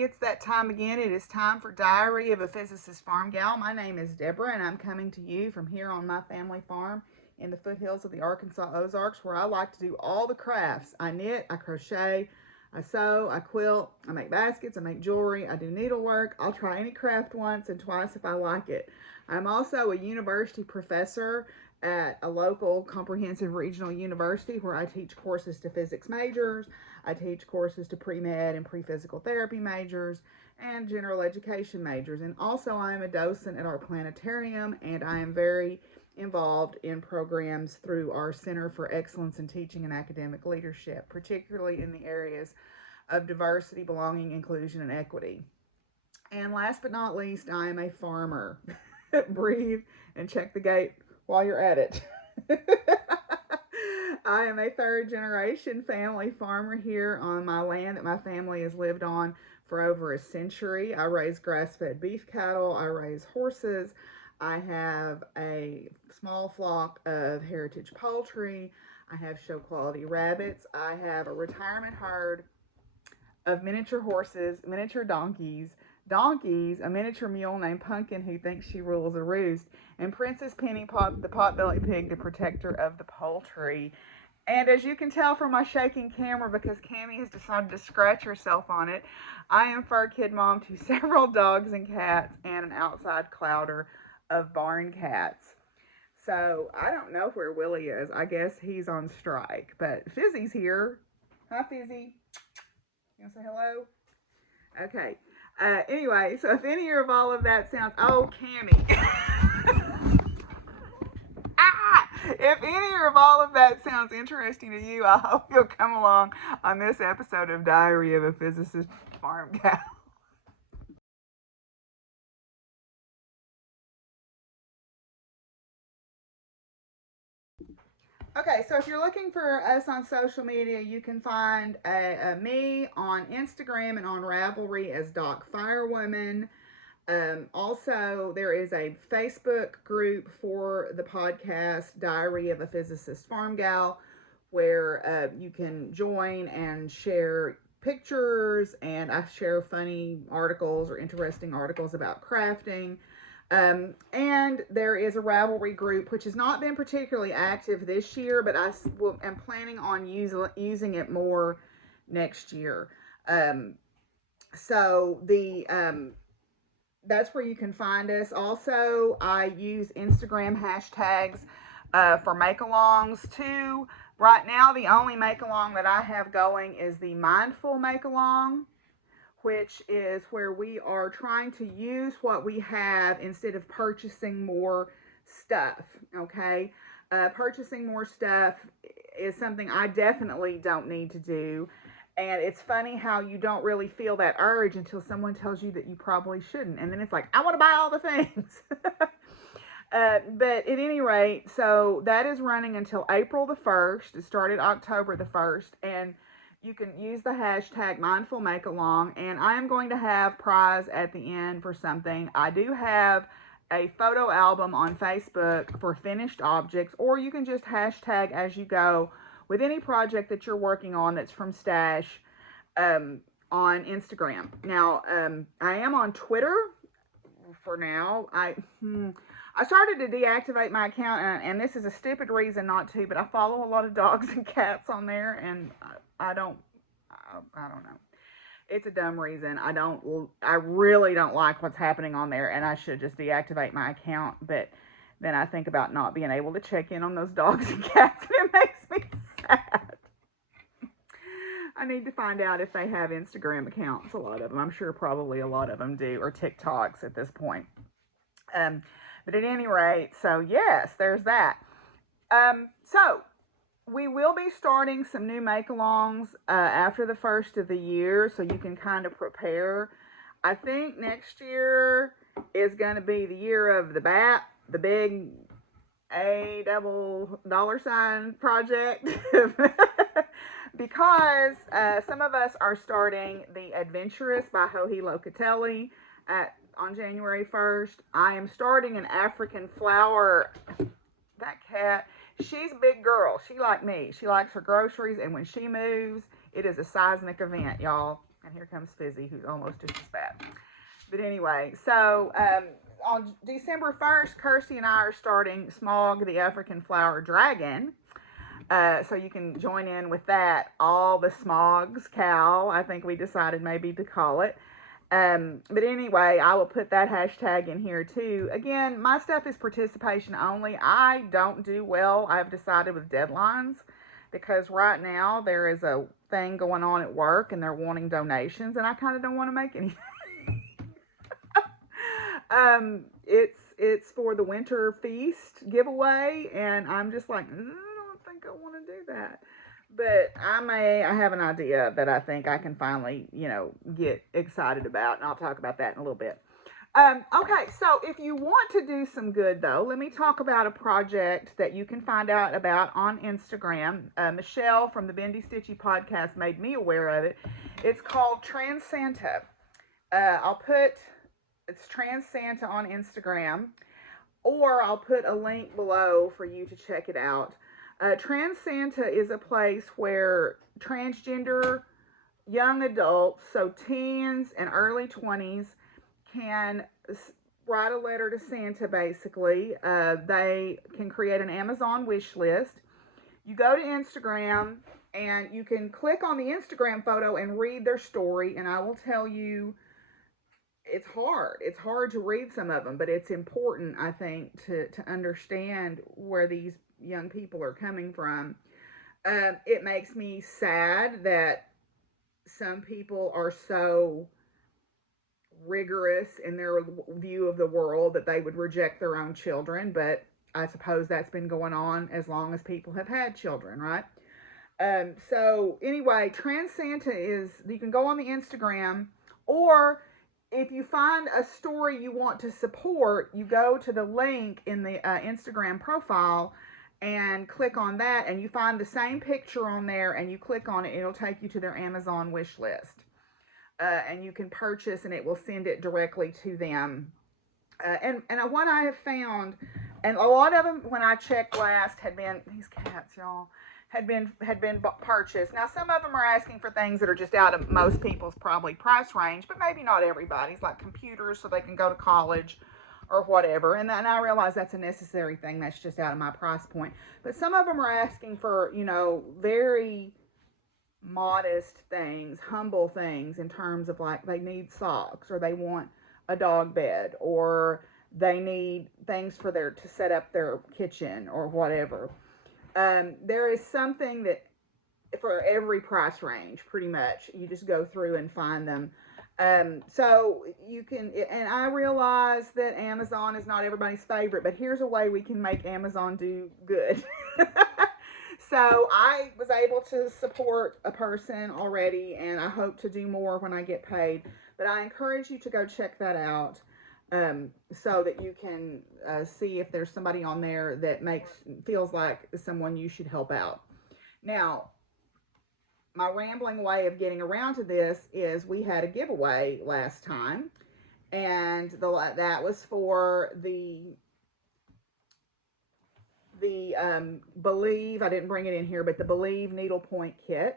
everybody, it's that time again. It is time for Diary of a Physicist Farmgal. My name is Deborah, and I'm coming to you from here on my family farm in the foothills of the Arkansas Ozarks, where I like to do all the crafts. I knit, I crochet, I sew, I quilt, I make baskets, I make jewelry, I do needlework. I'll try any craft once and twice if I like it. I'm also a university professor at a local comprehensive regional university where I teach courses to physics majors. I teach courses to pre-med and pre-physical therapy majors and general education majors. And also I am a docent at our planetarium, and I am very involved in programs through our Center for Excellence in Teaching and Academic Leadership, particularly in the areas of diversity, belonging, inclusion, and equity. And last but not least, I am a farmer. Breathe and check the gate while you're at it. I am a third generation family farmer here on my land that my family has lived on for over a century. I raise grass-fed beef cattle, I raise horses, I have a small flock of heritage poultry, I have show quality rabbits, I have a retirement herd of miniature horses, miniature donkeys, a miniature mule named Pumpkin who thinks she rules a roost, and Princess Penny Pot, the potbelly pig, the protector of the poultry. And as you can tell from my shaking camera, because Cammie has decided to scratch herself on it, I am fur kid mom to several dogs and cats and an outside clouder of barn cats. So I don't know where Willie is. I guess he's on strike. But Fizzy's here. Hi, Fizzy. You want to say hello? Okay. Anyway, so if any of all of that sounds... Oh, Cammie. If any of all of that sounds interesting to you, I hope you'll come along on this episode of Diary of a Physicist Farmgal. Okay, so if you're looking for us on social media, you can find me on Instagram and on Ravelry as Doc Firewoman. Also, there is a Facebook group for the podcast Diary of a Physicist Farmgal, where you can join and share pictures, and I share funny articles or interesting articles about crafting. And there is a Ravelry group, which has not been particularly active this year, but I am planning on using it more next year. So that's where you can find us. Also, I use Instagram hashtags for Makealongs too. Right now, the only Makealong that I have going is the Mindful Makealong, which is where we are trying to use what we have instead of purchasing more stuff, okay? Purchasing more stuff is something I definitely don't need to do. And it's funny how you don't really feel that urge until someone tells you that you probably shouldn't. And then it's like, I want to buy all the things. But at any rate, so that is running until April the 1st. It started October the 1st. And you can use the hashtag Mindful Makealong. And I am going to have prize at the end for something. I do have a photo album on Facebook for finished objects, or you can just hashtag as you go with any project that you're working on that's from Stash on Instagram. Now, I am on Twitter for now. I started to deactivate my account, and this is a stupid reason not to, but I follow a lot of dogs and cats on there, and I don't know. It's a dumb reason. I really don't like what's happening on there, and I should just deactivate my account, but then I think about not being able to check in on those dogs and cats, and it makes me sad. I need to find out if they have Instagram accounts, a lot of them. I'm sure probably a lot of them do, or TikToks at this point. But at any rate, so yes, there's that. So we will be starting some new Makealongs after the first of the year, so you can kind of prepare. I think next year is going to be the year of the bat, the big A double $ project, because some of us are starting The Adventurous by Joji Locatelli on January 1st. I am starting an African flower. That cat, she's a big girl. She like me. She likes her groceries, and when she moves, it is a seismic event, y'all. And here comes Fizzy, who's almost just as bad. But anyway, so on December 1st, Kirsty and I are starting Smog the African Flower Dragon. So you can join in with that. All the Smogs, Cal, I think we decided maybe to call it. But anyway, I will put that hashtag in here too. Again, my stuff is participation only. I don't do well, I've decided, with deadlines, because right now there is a thing going on at work and they're wanting donations, and I kind of don't want to make any. It's for the winter feast giveaway, and I'm just like, I don't think I want to do that. But I have an idea that I think I can finally, get excited about, and I'll talk about that in a little bit. Okay, so if you want to do some good, though, let me talk about a project that you can find out about on Instagram. Michelle from the Bendy Stitchy podcast made me aware of it. It's called Trans Santa. It's Trans Santa on Instagram, or I'll put a link below for you to check it out. Trans Santa is a place where transgender young adults, so teens and early 20s, can write a letter to Santa, basically. They can create an Amazon wish list. You go to Instagram, and you can click on the Instagram photo and read their story, and I will tell you, it's hard. It's hard to read some of them, but it's important, I think, to understand where these young people are coming from. It makes me sad that some people are so rigorous in their view of the world that they would reject their own children, but I suppose that's been going on as long as people have had children, right? So anyway, Trans Santa you can go on the Instagram, or if you find a story you want to support, you go to the link in the Instagram profile and click on that, and you find the same picture on there, and you click on it, and it'll take you to their Amazon wish list. And you can purchase, and it will send it directly to them. And what I have found, and a lot of them, when I checked last, had been, these cats, y'all, had been purchased. Now, some of them are asking for things that are just out of most people's probably price range, but maybe not everybody's, like computers so they can go to college or whatever. And I realize that's a necessary thing. That's just out of my price point. But some of them are asking for, very modest things, humble things, in terms of, like, they need socks, or they want a dog bed, or they need things for to set up their kitchen or whatever. There is something that for every price range, pretty much. You just go through and find them. So you can, and I realize that Amazon is not everybody's favorite, but here's a way we can make Amazon do good. So I was able to support a person already, and I hope to do more when I get paid. But I encourage you to go check that out, so that you can see if there's somebody on there that feels like someone you should help out. Now, my rambling way of getting around to this is we had a giveaway last time, and that was for the Believe, I didn't bring it in here, but the Believe needlepoint kit.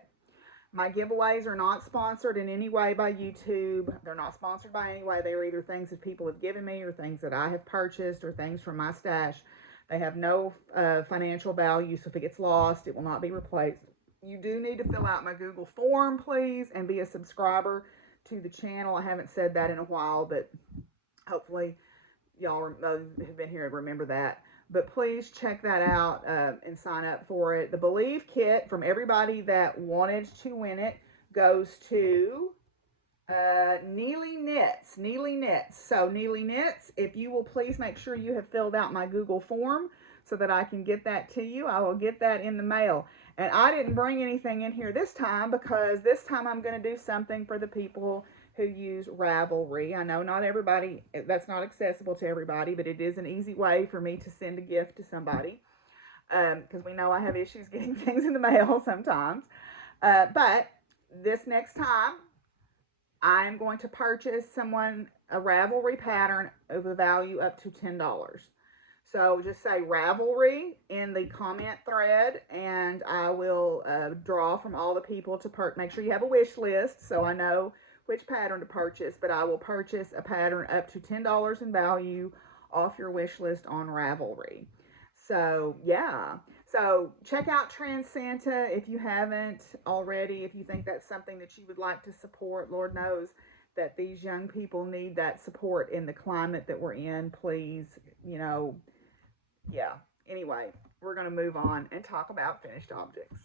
My giveaways are not sponsored in any way by YouTube. They're not sponsored by any way. They are either things that people have given me, or things that I have purchased, or things from my stash. They have no financial value, so if it gets lost, it will not be replaced. You do need to fill out my Google form, please, and be a subscriber to the channel. I haven't said that in a while, but hopefully y'all have been here and remember that. But please check that out and sign up for it. The Believe kit, from everybody that wanted to win it, goes to Neely Knits. Neely Knits. So Neely Knits, if you will please make sure you have filled out my Google form so that I can get that to you. I will get that in the mail. And I didn't bring anything in here this time, because this time I'm going to do something for the people who use Ravelry. I know not everybody, that's not accessible to everybody, but it is an easy way for me to send a gift to somebody, because we know I have issues getting things in the mail sometimes. But this next time, I'm going to purchase someone a Ravelry pattern of a value up to $10. So just say Ravelry in the comment thread, and I will draw from all the people to make sure you have a wish list, so I know which pattern to purchase, but I will purchase a pattern up to $10 in value off your wish list on Ravelry. So, yeah. So, check out Trans Santa if you haven't already. If you think that's something that you would like to support, Lord knows that these young people need that support in the climate that we're in. Please, you know, yeah. Anyway, we're going to move on and talk about finished objects.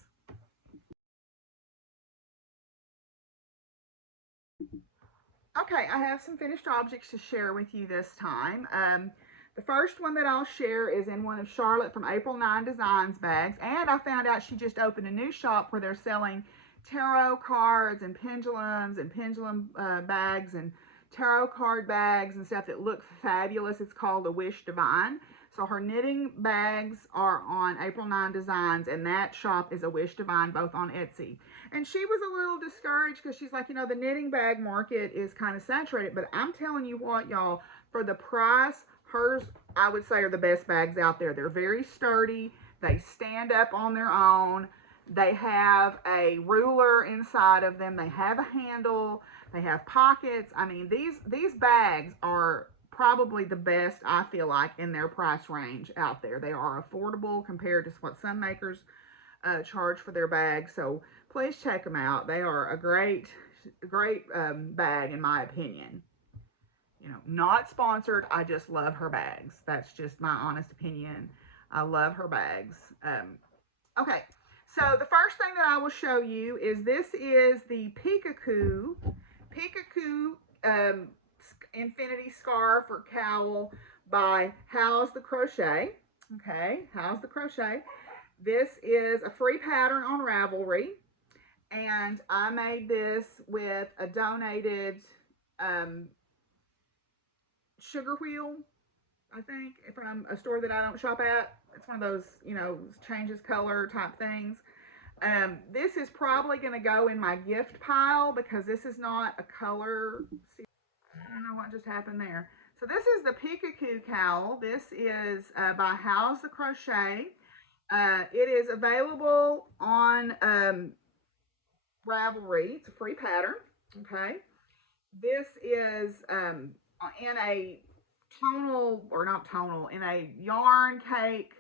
Okay, I have some finished objects to share with you this time. The first one that I'll share is in one of Charlotte from April 9 Designs bags. And I found out she just opened a new shop where they're selling tarot cards and pendulum bags and tarot card bags and stuff that look fabulous. It's called A Wish Divine. So her knitting bags are on April 9 Designs, and that shop is A Wish Divine, both on Etsy. And she was a little discouraged because she's like, you know, the knitting bag market is kind of saturated. But I'm telling you what, y'all, for the price, hers, I would say, are the best bags out there. They're very sturdy. They stand up on their own. They have a ruler inside of them. They have a handle. They have pockets. I mean, these bags are probably the best, I feel like, in their price range out there. They are affordable compared to what some makers charge for their bags. So please check them out. They are a great bag in my opinion. You know, not sponsored. I just love her bags. That's just my honest opinion. I love her bags. Okay, so the first thing that I will show you is this is the Pikachu Infinity Scarf or Cowl by How's the Crochet. Okay, How's the Crochet. This is a free pattern on Ravelry, and I made this with a donated sugar wheel, I think, from a store that I don't shop at. It's one of those, you know, changes color type things. This is probably going to go in my gift pile because this is not a color. See, I don't know what just happened there. So this is the Pikachu cowl. This is by How's the Crochet. It is available on Ravelry. It's a free pattern. Okay. This is in a tonal, or not tonal, in a yarn cake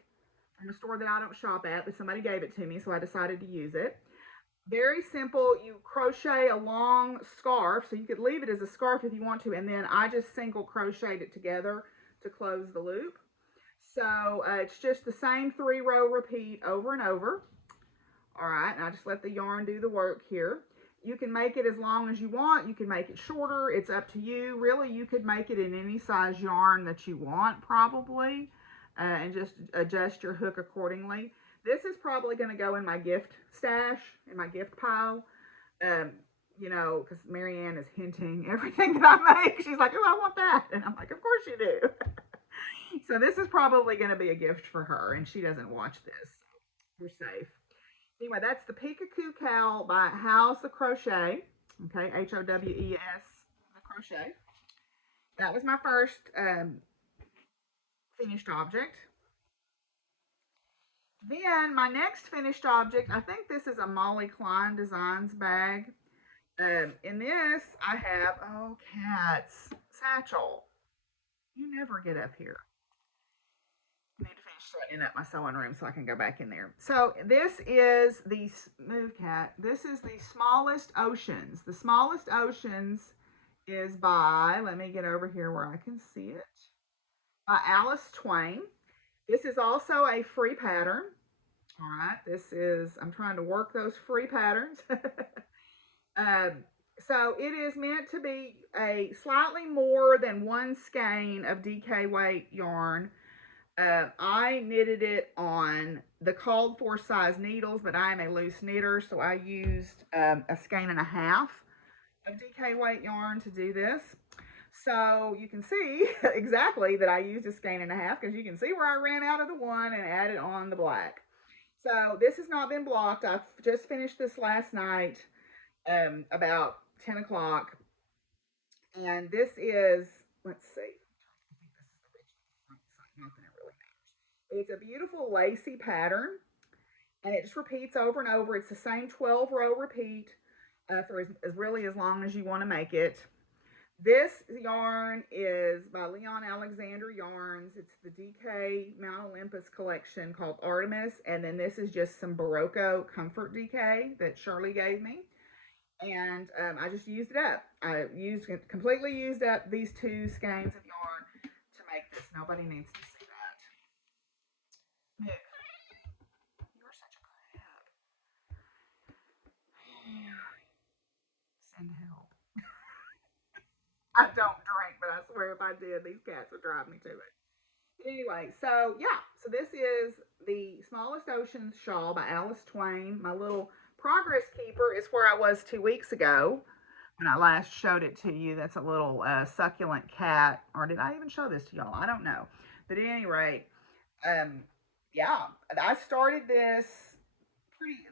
from a store that I don't shop at, but somebody gave it to me, so I decided to use it. Very simple. You crochet a long scarf, so you could leave it as a scarf if you want to, and then I just single crocheted it together to close the loop. So it's just the same 3-row repeat over and over. All right, and I just let the yarn do the work here. You can make it as long as you want. You can make it shorter. It's up to you. Really, you could make it in any size yarn that you want, probably, and just adjust your hook accordingly. This is probably going to go in my gift stash, in my gift pile. You know, because Marianne is hinting everything that I make. She's like, oh, I want that. And I'm like, of course you do. So this is probably going to be a gift for her, and she doesn't watch this. We're safe. Anyway, that's the Pikachu Cowl by How's the Crochet. Okay, Howes, the crochet. That was my first finished object. Then my next finished object, I think this is a Molly Klein Designs bag. In this, I have, oh, cats, Satchel. You never get up here. I need to finish straightening up my sewing room so I can go back in there. So this is the, move cat, this is the Smallest Oceans. The Smallest Oceans is by, let me get over here where I can see it, by Alice Twain. This is also a free pattern. All right, this is, I'm trying to work those free patterns. So it is meant to be a slightly more than 1 skein of DK weight yarn. I knitted it on the called for size needles, but I am a loose knitter, so I used a skein and a half of DK weight yarn to do this. So you can see exactly that I used a skein and a half, because you can see where I ran out of the one and added on the black. So this has not been blocked. I just finished this last night, about 10 o'clock. And this is, let's see, it's a beautiful lacy pattern, and it just repeats over and over. It's the same 12-row repeat. for really as long as you want to make it. This yarn is by Leon Alexander Yarns. It's the DK Mount Olympus collection called Artemis. And then this is just some Barocco Comfort DK that Shirley gave me. And I just used it up. I completely used up these 2 skeins of yarn to make this. Nobody needs to see that. Move. You're such a crab. Send help. I don't drink, but I swear if I did, these cats would drive me to it. Anyway, so yeah, so this is the Smallest Oceans shawl by Alice Twain. My little progress keeper is where I was 2 weeks ago when I last showed it to you. That's a little succulent cat, or did I even show this to y'all? I don't know. But at any rate, um, yeah, I started this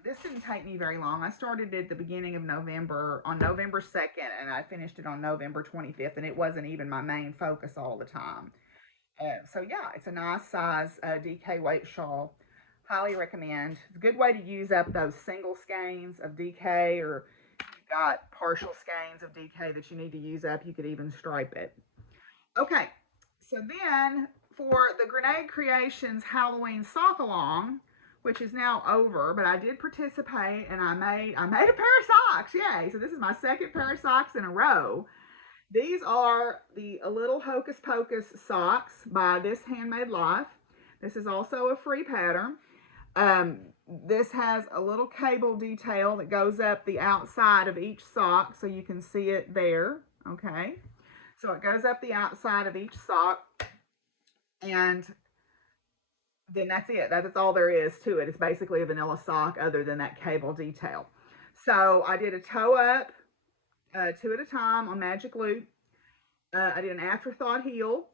this didn't take me very long. I started it at the beginning of November, on November 2nd, and I finished it on November 25th, and it wasn't even my main focus all the time. So yeah, it's a nice size DK weight shawl. Highly recommend. It's a good way to use up those single skeins of DK, or you've got partial skeins of DK that you need to use up. You could even stripe it. Okay, so then for the Grenade Creations Halloween sock along, which is now over, but I did participate and I made a pair of socks. Yay! So this is my second pair of socks in a row. These are the A Little Hocus Pocus socks by This Handmade Life. This is also a free pattern. Um, this has a little cable detail that goes up the outside of each sock so you can see it there. Okay. So it goes up the outside of each sock, and then that's it. That's all there is to it. It's basically a vanilla sock other than that cable detail. So I did a toe up, 2 at a time on magic loop. I did an afterthought heel,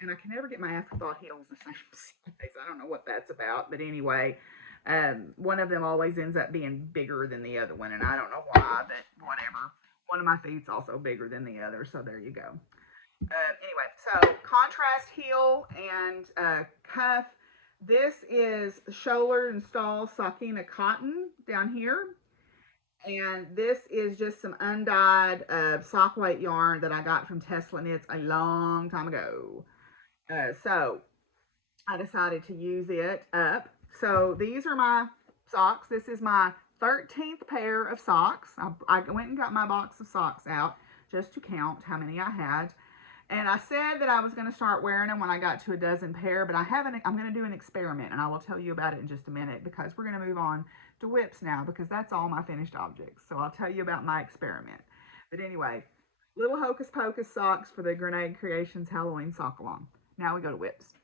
and I can never get my afterthought heels the same size. I don't know what that's about, but anyway, one of them always ends up being bigger than the other one, and I don't know why, but whatever. One of my feet's also bigger than the other, so there you go. Anyway, so contrast heel and cuff. This is shoulder and stall Sakina cotton down here. And this is just some undyed sock weight yarn that I got from Tesla Knits a long time ago. So I decided to use it up. So these are my socks. This is my 13th pair of socks. I went and got my box of socks out just to count how many I had. And I said that I was going to start wearing them when I got to a dozen pair, but I haven't. I'm going to do an experiment, and I will tell you about it in just a minute, because we're going to move on to whips now, because that's all my finished objects. So I'll tell you about my experiment. But anyway, little Hocus Pocus socks for the Grenade Creations Halloween sock along. Now we go to whips.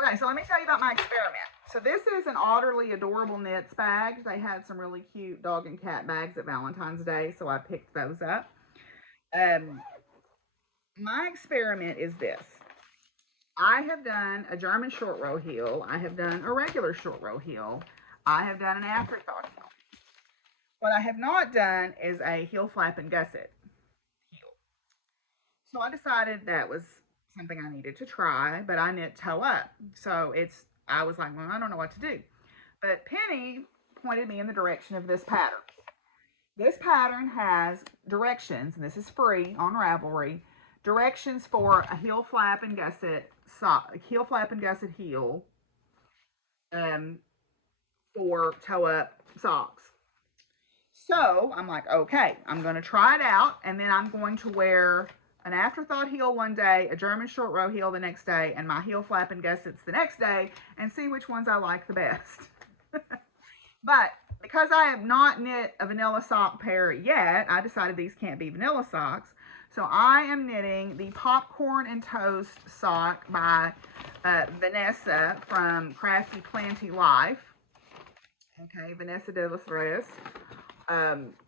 Okay, so let me tell you about my experiment. So this is an Otterly Adorable Knits bag. They had some really cute dog and cat bags at Valentine's Day, so I picked those up. My experiment is this. I have done a German short row heel. I have done a regular short row heel. I have done an afterthought heel. What I have not done is a heel flap and gusset heel. So I decided that was something I needed to try, but I knit toe up. So I was like, well, I don't know what to do. But Penny pointed me in the direction of this pattern. This pattern has directions, and this is free on Ravelry, directions for a heel flap and gusset heel for toe up socks. So I'm like, okay, I'm going to try it out, and then I'm going to wear an afterthought heel one day, a German short row heel the next day, and my heel flap and gussets the next day, and see which ones I like the best. But because I have not knit a vanilla sock pair yet, I decided these can't be vanilla socks. So I am knitting the Popcorn and Toast sock by Vanessa from Crafty Planty Life. Okay, Vanessa de los Reyes.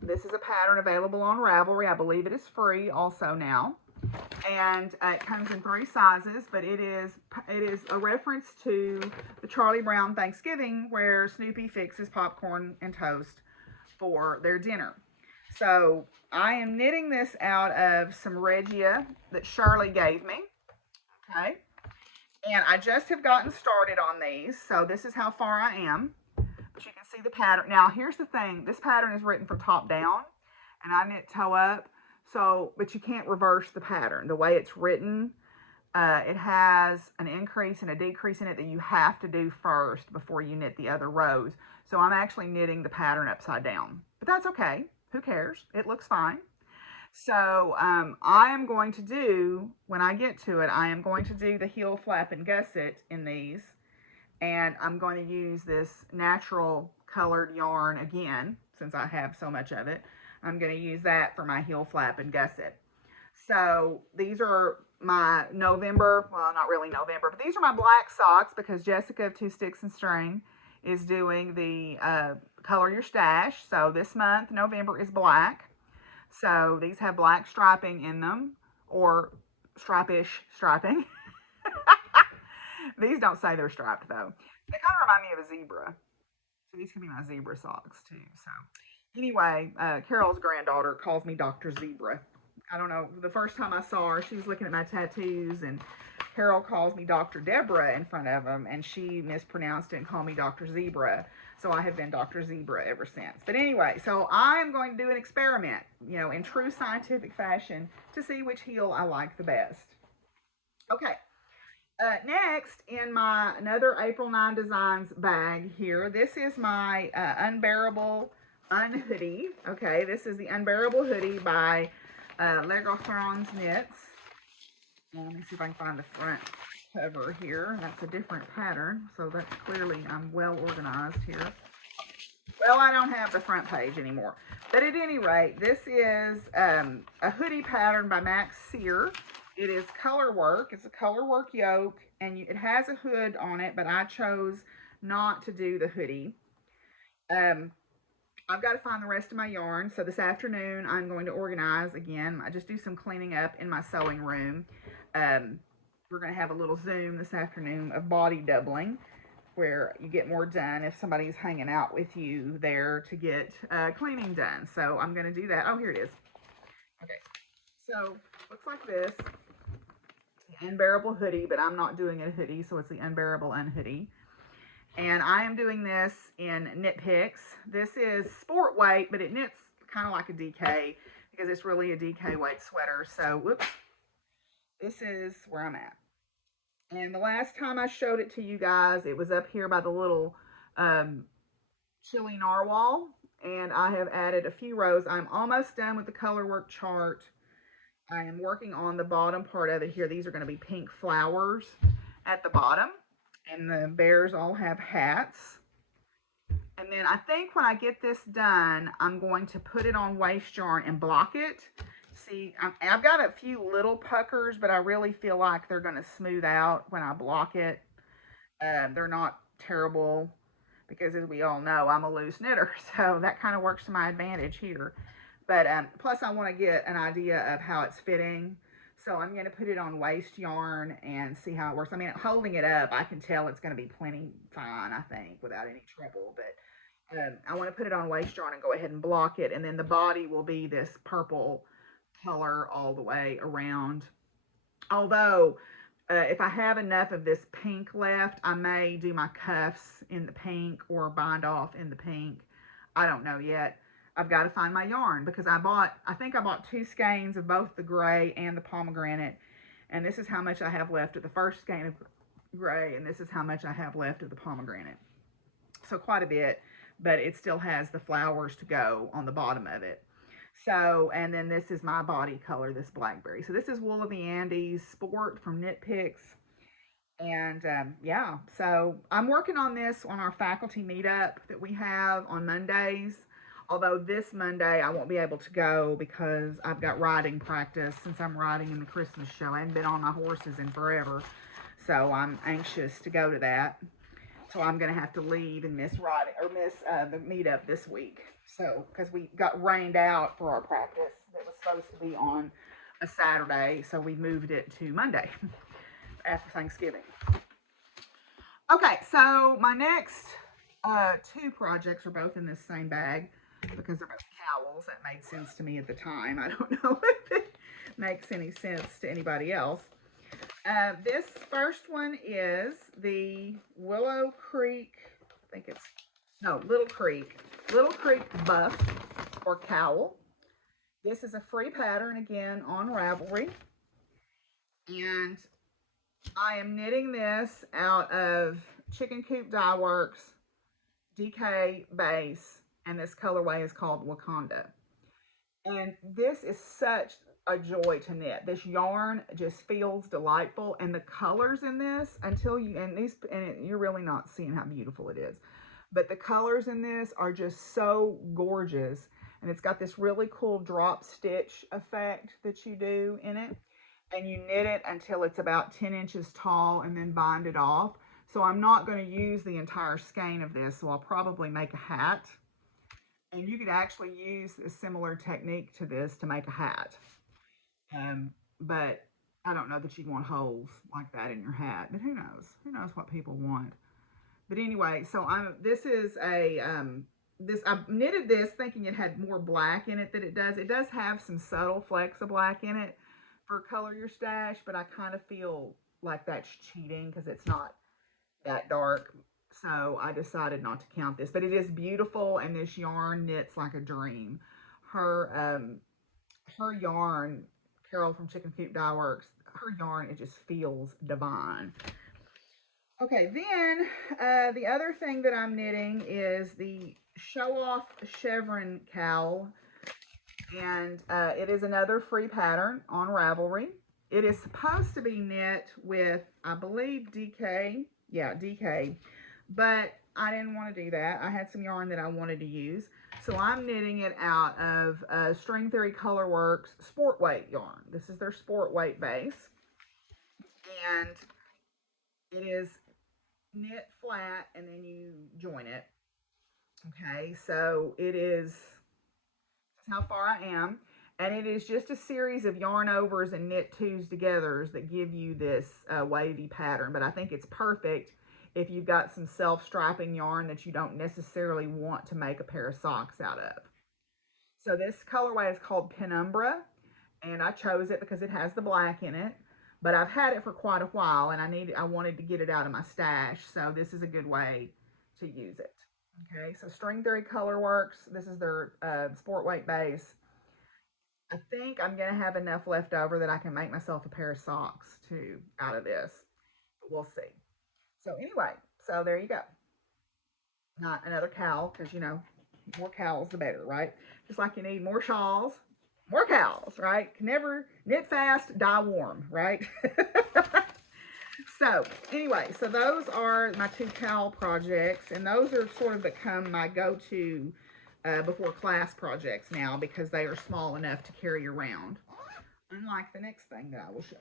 This is a pattern available on Ravelry. I believe it is free also now. And it comes in 3 sizes, but it is a reference to the Charlie Brown Thanksgiving, where Snoopy fixes popcorn and toast for their dinner. So I am knitting this out of some Regia that Shirley gave me. Okay. And I just have gotten started on these, so this is how far I am. But you can see the pattern. Now, here's the thing. This pattern is written from top down, and I knit toe up. So, but you can't reverse the pattern. The way it's written, it has an increase and a decrease in it that you have to do first before you knit the other rows. So I'm actually knitting the pattern upside down. But that's okay. Who cares? It looks fine. So I am going to do, when I get to it, I am going to do the heel flap and gusset in these. And I'm going to use this natural colored yarn again, since I have so much of it. I'm going to use that for my heel flap and gusset. So these are my November, well, not really November, but these are my black socks because Jessica of Two Sticks and String is doing the Color Your Stash. So this month, November, is black. So these have black striping in them, or stripish striping. These don't say they're striped though. They kind of remind me of a zebra. So these can be my zebra socks too. So anyway, Carol's granddaughter calls me Dr. Zebra. I don't know. The first time I saw her, she was looking at my tattoos, and Carol calls me Dr. Deborah in front of them, and she mispronounced it and called me Dr. Zebra. So I have been Dr. Zebra ever since. But anyway, so I am going to do an experiment, in true scientific fashion to see which heel I like the best. Okay. Next, in my another April 9 Designs bag here, this is my Unbearable Unhoodie. Okay, this is the Unbearable Hoodie by Legothron's Knits. Well, let me see if I can find the front cover here. That's a different pattern, so that's clearly I'm well organized here. Well, I don't have the front page anymore. But at any rate, this is a hoodie pattern by Max Sear. It is color work. It's a color work yoke, and it has a hood on it, but I chose not to do the hoodie. I've got to find the rest of my yarn. So this afternoon, I'm going to organize again. I just do some cleaning up in my sewing room. We're going to have a little Zoom this afternoon of body doubling, where you get more done if somebody's hanging out with you there to get cleaning done. So I'm going to do that. Oh, here it is. Okay. So looks like this. The Unbearable Hoodie, but I'm not doing a hoodie, so it's the Unbearable Unhoodie. And I am doing this in Knit Picks. This is sport weight, but it knits kind of like a DK because it's really a DK weight sweater. So, whoops. This is where I'm at. And the last time I showed it to you guys, it was up here by the little chili narwhal. And I have added a few rows. I'm almost done with the color work chart. I am working on the bottom part of it here. These are going to be pink flowers at the bottom. And the bears all have hats. And then I think when I get this done, I'm going to put it on waste yarn and block it. See, I've got a few little puckers, but I really feel like they're going to smooth out when I block it. They're not terrible because, as we all know, I'm a loose knitter. So that kind of works to my advantage here. But plus, I want to get an idea of how it's fitting. So I'm going to put it on waste yarn and see how it works. I mean, holding it up, I can tell it's going to be plenty fine, I think, without any trouble. But I want to put it on waste yarn and go ahead and block it. And then the body will be this purple color all the way around. Although, if I have enough of this pink left, I may do my cuffs in the pink or bind off in the pink. I don't know yet. I've got to find my yarn because I think I bought 2 skeins of both the gray and the pomegranate. And this is how much I have left of the first skein of gray, and this is how much I have left of the pomegranate. So quite a bit, but it still has the flowers to go on the bottom of it. So, and then this is my body color, this blackberry. So this is Wool of the Andes Sport from Knit Picks. And yeah, so I'm working on this on our faculty meetup that we have on Mondays. Although this Monday I won't be able to go because I've got riding practice since I'm riding in the Christmas show. I haven't been on my horses in forever. So I'm anxious to go to that. So I'm going to have to leave and miss riding or miss the meetup this week. So, because we got rained out for our practice that was supposed to be on a Saturday. So we moved it to Monday after Thanksgiving. Okay, so my next 2 projects are both in this same bag because they're both cowls. That made sense to me at the time. I don't know if it makes any sense to anybody else. This first one is the Willow Creek, I think it's, no, Little Creek Buff or Cowl. This is a free pattern again on Ravelry. And I am knitting this out of Chicken Coop Dye Works DK base, and this colorway is called Wakanda. And this is such a joy to knit. This yarn just feels delightful, and the colors in this, until you, and these, and you're really not seeing how beautiful it is, but the colors in this are just so gorgeous. And it's got this really cool drop stitch effect that you do in it, and you knit it until it's about 10 inches tall and then bind it off. So I'm not going to use the entire skein of this, so I'll probably make a hat. And you could actually use a similar technique to this to make a hat. But I don't know that you'd want holes like that in your hat, but who knows? Who knows what people want? But anyway, so this is a, I knitted this thinking it had more black in it than it does. It does have some subtle flecks of black in it for color your stash, but I kind of feel like that's cheating because it's not that dark. So I decided not to count this, but it is beautiful, and this yarn knits like a dream. Her yarn, Carol from Chicken Coop Dye Works, her yarn, it just feels divine. Okay, then the other thing that I'm knitting is the Show Off Chevron Cowl, and it is another free pattern on Ravelry. It is supposed to be knit with, I believe, DK. Yeah, DK. But I didn't want to do that. I had some yarn that I wanted to use. So I'm knitting it out of String Theory Colorworks Sport Weight yarn. This is their Sport Weight base. And it is knit flat and then you join it. Okay, so it is, that's how far I am. And it is just a series of yarn overs and knit twos togethers that give you this wavy pattern. But I think it's perfect if you've got some self-striping yarn that you don't necessarily want to make a pair of socks out of. So this colorway is called Penumbra, and I chose it because it has the black in it. But I've had it for quite a while, and I wanted to get it out of my stash, so this is a good way to use it. Okay, so String Theory Colorworks, this is their sport weight base. I think I'm going to have enough left over that I can make myself a pair of socks too out of this. But we'll see. So anyway, so there you go. Not another cowl, because you know, more cowls the better, right? Just like you need more shawls, more cowls, right? Can never knit fast, dye warm, right? So anyway, so those are my two cowl projects, and those are sort of become my go-to before class projects now because they are small enough to carry around. Unlike the next thing that I will show.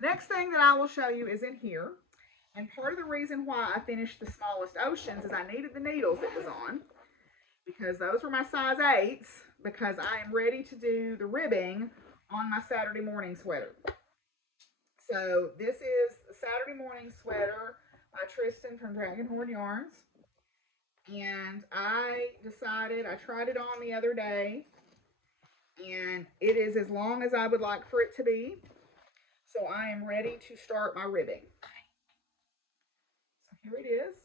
The next thing that I will show you is in here. And part of the reason why I finished the smallest oceans is I needed the needles it was on, because those were my size 8s, because I am ready to do the ribbing on my Saturday morning sweater. So this is the Saturday morning sweater by Tristan from Dragonhorn Yarns. And I decided, I tried it on the other day, and it is as long as I would like for it to be. So I am ready to start my ribbing. So here it is.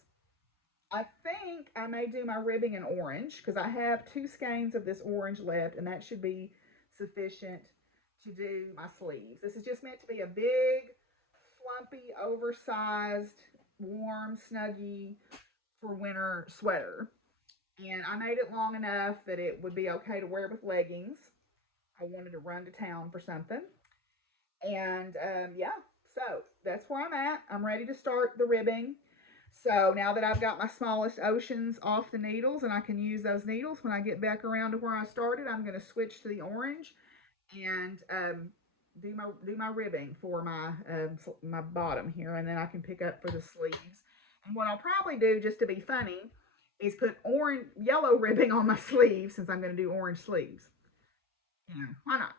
I think I may do my ribbing in orange because I have 2 skeins of this orange left, and that should be sufficient to do my sleeves. This is just meant to be a big, flumpy, oversized, warm, snuggy for winter sweater. And I made it long enough that it would be okay to wear with leggings. I wanted to run to town for something. And yeah, so that's where I'm at. I'm ready to start the ribbing. So now that I've got my smallest oceans off the needles and I can use those needles when I get back around to where I started, I'm going to switch to the orange and do my ribbing for my bottom here, and then I can pick up for the sleeves. And what I'll probably do, just to be funny, is put yellow ribbing on my sleeves since I'm going to do orange sleeves. You know, why not?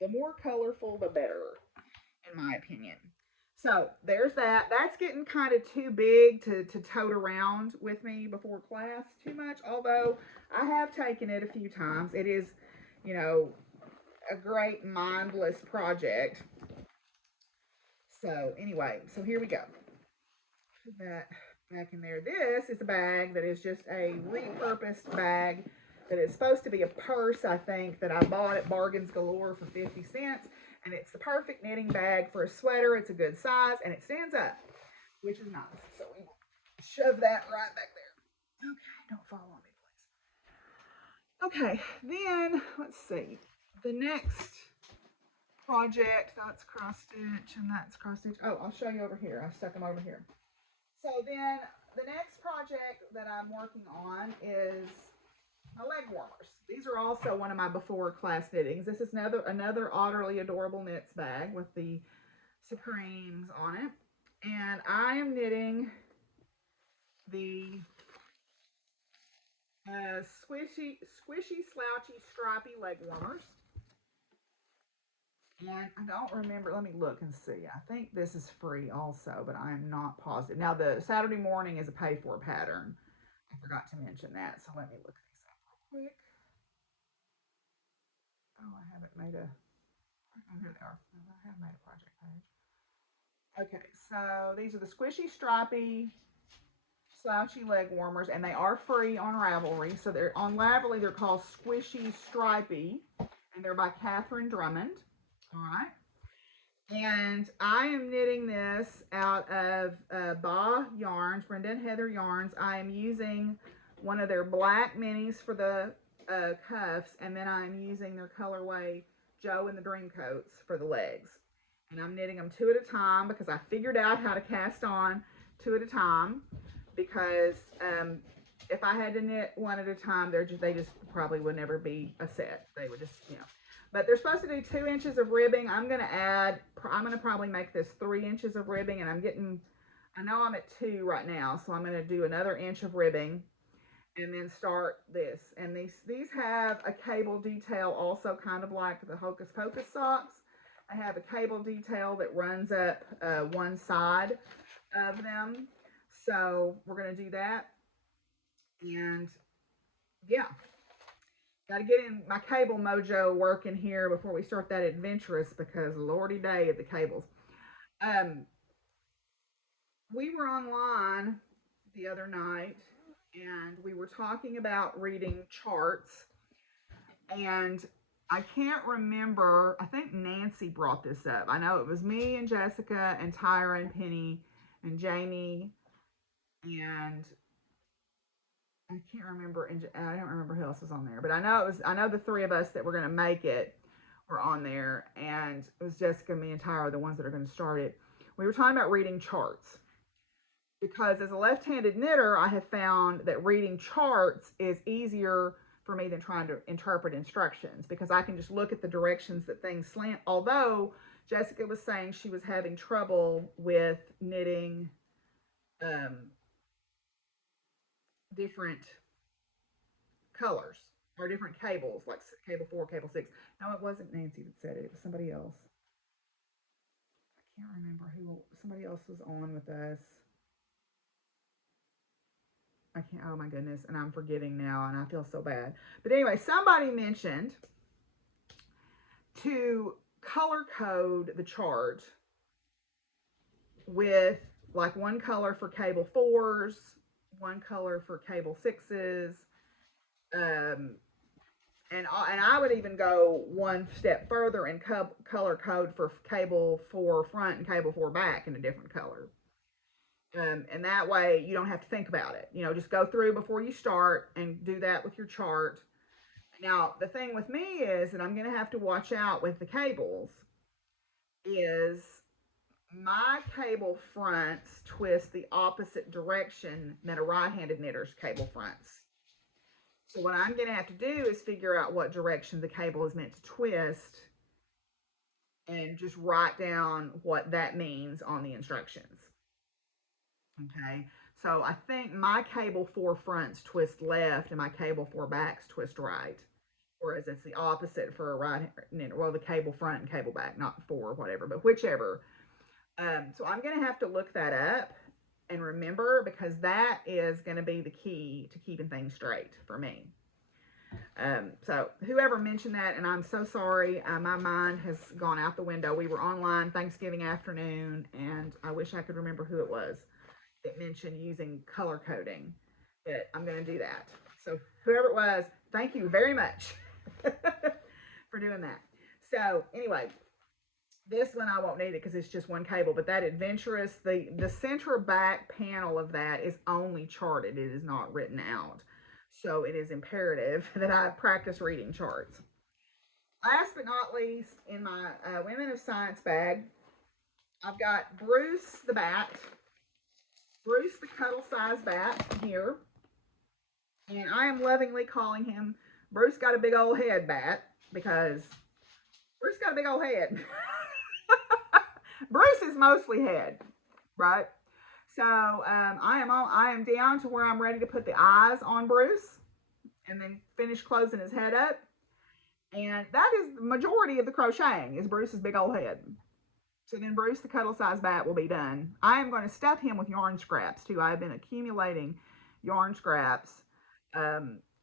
The more colorful, the better, in my opinion. So there's that. That's getting kind of too big to tote around with me before class too much, although I have taken it a few times. It is, you know, a great mindless project. So anyway, so here we go. Put that back in there. This is a bag that is just a repurposed bag that is supposed to be a purse, I think, that I bought at Bargains Galore for 50 cents. And it's the perfect knitting bag for a sweater. It's a good size and it stands up, which is nice. So we will shove that right back there. Okay, don't fall on me, please. Okay, then let's see. The next project, that's cross stitch and that's cross stitch. Oh, I'll show you over here. I stuck them over here. So then the next project that I'm working on is my leg warmers. These are also one of my before class knittings. This is another utterly adorable knits bag with the Supremes on it. And I am knitting the squishy, slouchy, stripy leg warmers. And I don't remember. Let me look and see. I think this is free also, but I'm not positive. Now, the Saturday morning is a pay-for pattern. I forgot to mention that, so let me look these up real quick. Oh, I haven't made a... Oh, here they are. I have made a project page. Okay, so these are the squishy, stripy, slouchy leg warmers, and they are free on Ravelry. So they're on Ravelry. They're called Squishy Stripey, and they're by Catherine Drummond. All right. And I am knitting this out of Ba Yarns, Brenda and Heather Yarns. I am using one of their black minis for the cuffs, and then I'm using their colorway Joe and the Dreamcoats for the legs. And I'm knitting them 2 at a time because I figured out how to cast on 2 at a time, because if I had to knit 1 at a time, they just probably would never be a set. They would just, you know. But they're supposed to do 2 inches of ribbing. I'm going to probably make this 3 inches of ribbing, and I know I'm at 2 right now, so I'm going to do another inch of ribbing and then start this. And these have a cable detail also, kind of like the Hocus Pocus socks. I have a cable detail that runs up one side of them. So we're going to do that. And yeah. Got to get in my cable mojo working here before we start that adventurous, because lordy day of the cables. We were online the other night and we were talking about reading charts, and I can't remember. I think Nancy brought this up. I know it was me and Jessica and Tyra and Penny and Jamie, and I can't remember, and I don't remember who else was on there, but I know the 3 of us that were going to make it were on there, and it was Jessica, me, and Tyra, the ones that are going to start it. We were talking about reading charts, because as a left-handed knitter, I have found that reading charts is easier for me than trying to interpret instructions, because I can just look at the directions that things slant. Although Jessica was saying she was having trouble with knitting different colors or different cables, like cable 4, cable 6. No, it wasn't Nancy that said it. It was somebody else. I can't remember who. Somebody else was on with us. I can't. Oh my goodness, and I'm forgetting now, and I feel so bad. But anyway, somebody mentioned to color code the chart with like one color for cable 4s, one color for cable 6s, and I would even go one step further and color code for cable 4 front and cable 4 back in a different color. And that way you don't have to think about it. You know, just go through before you start and do that with your chart. Now, the thing with me is that I'm going to have to watch out with the cables is my cable fronts twist the opposite direction than a right-handed knitter's cable fronts. So what I'm going to have to do is figure out what direction the cable is meant to twist and just write down what that means on the instructions. Okay, so I think my cable 4 fronts twist left and my cable 4 backs twist right. Whereas it's the opposite for a right, well, the cable front and cable back, not 4 or whatever, but whichever. So I'm going to have to look that up and remember, because that is going to be the key to keeping things straight for me. So whoever mentioned that, and I'm so sorry, my mind has gone out the window. We were online Thanksgiving afternoon, and I wish I could remember who it was that mentioned using color coding, but I'm going to do that. So whoever it was, thank you very much for doing that. So anyway, this one I won't need it because it's just one cable, but that adventurous, the center back panel of that is only charted. It is not written out. So it is imperative that I practice reading charts. Last but not least, in my Women of Science bag, I've got Bruce the bat, Bruce the cuddle-sized bat here, and I am lovingly calling him Bruce got a big old head bat because Bruce got a big old head. Bruce is mostly head, right? So I am down to where I'm ready to put the eyes on Bruce, and then finish closing his head up. And that is the majority of the crocheting is Bruce's big old head. So then Bruce the cuddle-sized bat will be done. I am going to stuff him with yarn scraps too. I've been accumulating yarn scraps.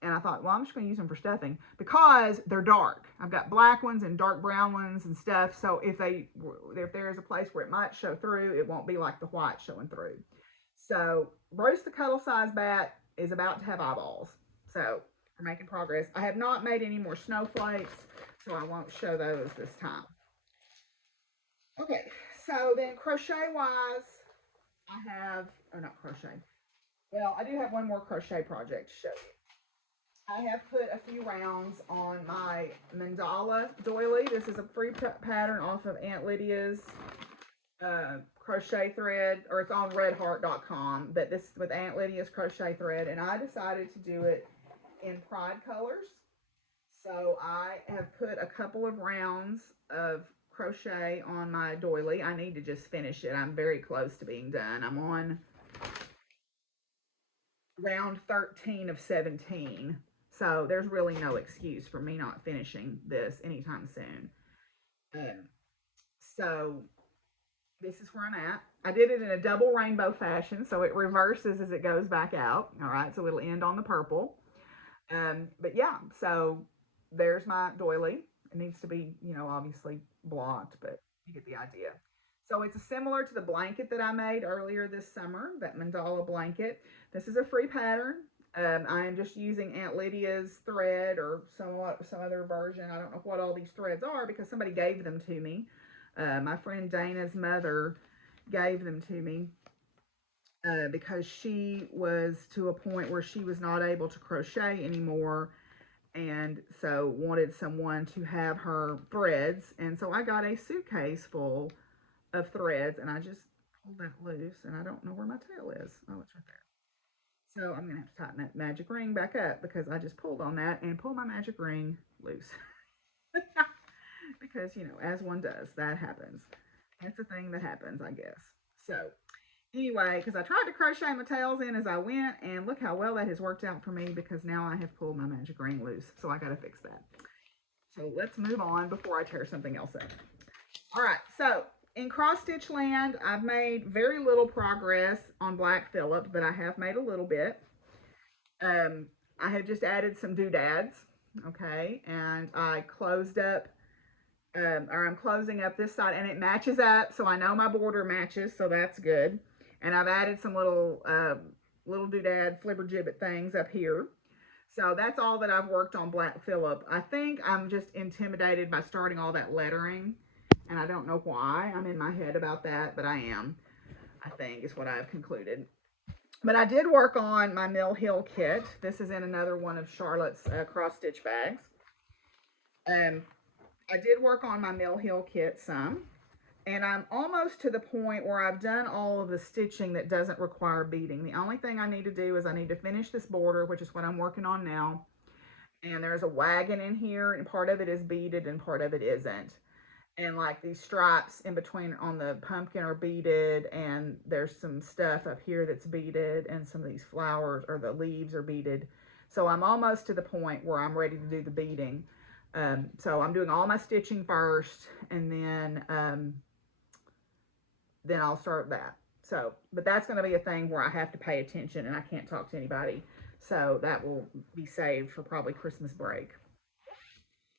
And I thought, well, I'm just going to use them for stuffing because they're dark. I've got black ones and dark brown ones and stuff. So if there is a place where it might show through, it won't be like the white showing through. So Bruce the cuddle-sized bat is about to have eyeballs. So we're making progress. I have not made any more snowflakes, so I won't show those this time. Okay, so then crochet-wise, I have, or not crochet. Well, I do have one more crochet project to show you. I have put a few rounds on my mandala doily. This is a free pattern off of Aunt Lydia's crochet thread, or it's on redheart.com, but this is with Aunt Lydia's crochet thread, and I decided to do it in pride colors. So I have put a couple of rounds of crochet on my doily. I need to just finish it. I'm very close to being done. I'm on round 13 of 17. So there's really no excuse for me not finishing this anytime soon. So this is where I'm at. I did it in a double rainbow fashion, so it reverses as it goes back out. All right, so it'll end on the purple. But yeah, so there's my doily. It needs to be, obviously blocked, but you get the idea. So it's similar to the blanket that I made earlier this summer, that mandala blanket. This is a free pattern. I am just using Aunt Lydia's thread or some other version. I don't know what all these threads are because somebody gave them to me. My friend Dana's mother gave them to me because she was to a point where she was not able to crochet anymore, and so wanted someone to have her threads. And so I got a suitcase full of threads, and I just pulled that loose, and I don't know where my tail is. Oh, it's right there. So I'm going to have to tighten that magic ring back up because I just pulled on that and pulled my magic ring loose. Because, as one does, that happens. That's a thing that happens, I guess. So anyway, because I tried to crochet my tails in as I went, and look how well that has worked out for me because now I have pulled my magic ring loose. So I got to fix that. So let's move on before I tear something else up. All right, so in cross stitch land, I've made very little progress on Black Phillip, but I have made a little bit. I have just added some doodads, okay, and I closed up, or I'm closing up this side, and it matches up, so I know my border matches, so that's good. And I've added some little doodad flibber gibbet things up here. So that's all that I've worked on Black Phillip. I think I'm just intimidated by starting all that lettering, and I don't know why. I'm in my head about that, but I am, I think, is what I've concluded. But I did work on my Mill Hill kit. This is in another one of Charlotte's cross stitch bags. I did work on my Mill Hill kit some, and I'm almost to the point where I've done all of the stitching that doesn't require beading. The only thing I need to do is I need to finish this border, which is what I'm working on now. And there's a wagon in here, and part of it is beaded and part of it isn't. And like these stripes in between on the pumpkin are beaded, and there's some stuff up here that's beaded, and some of these flowers or the leaves are beaded. So I'm almost to the point where I'm ready to do the beading. So I'm doing all my stitching first, and then I'll start that. So, but that's going to be a thing where I have to pay attention and I can't talk to anybody. So that will be saved for probably Christmas break.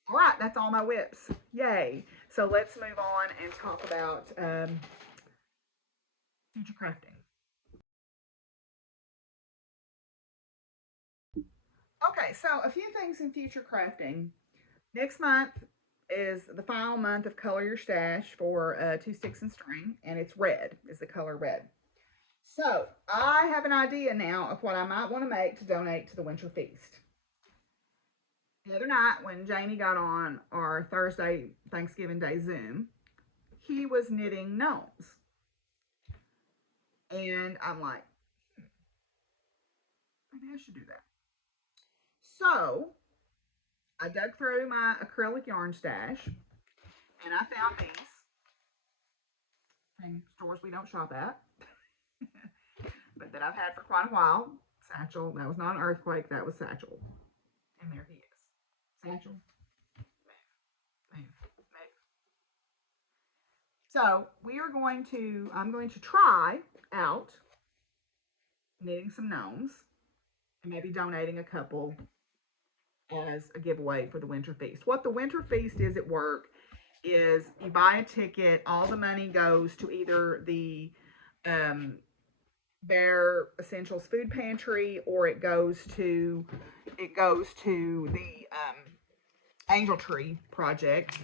All right, that's all my whips. Yay. So let's move on and talk about future crafting. Okay, so a few things in future crafting. Next month is the final month of Color Your Stash for Two Sticks and String, and it's red, is the color red. So I have an idea now of what I might want to make to donate to the Winter Feast. The other night when Jamie got on our Thursday Thanksgiving Day Zoom, he was knitting gnomes. And I'm like, maybe I should do that. So I dug through my acrylic yarn stash and I found these in stores we don't shop at, but that I've had for quite a while. Satchel, that was not an earthquake, that was Satchel. And there he is. Satchel. Move, move. So I'm going to try out knitting some gnomes and maybe donating a couple as a giveaway for the Winter Feast. What the Winter Feast is at work is you buy a ticket, all the money goes to either the Bear Essentials Food Pantry or it goes to the Angel Tree Project.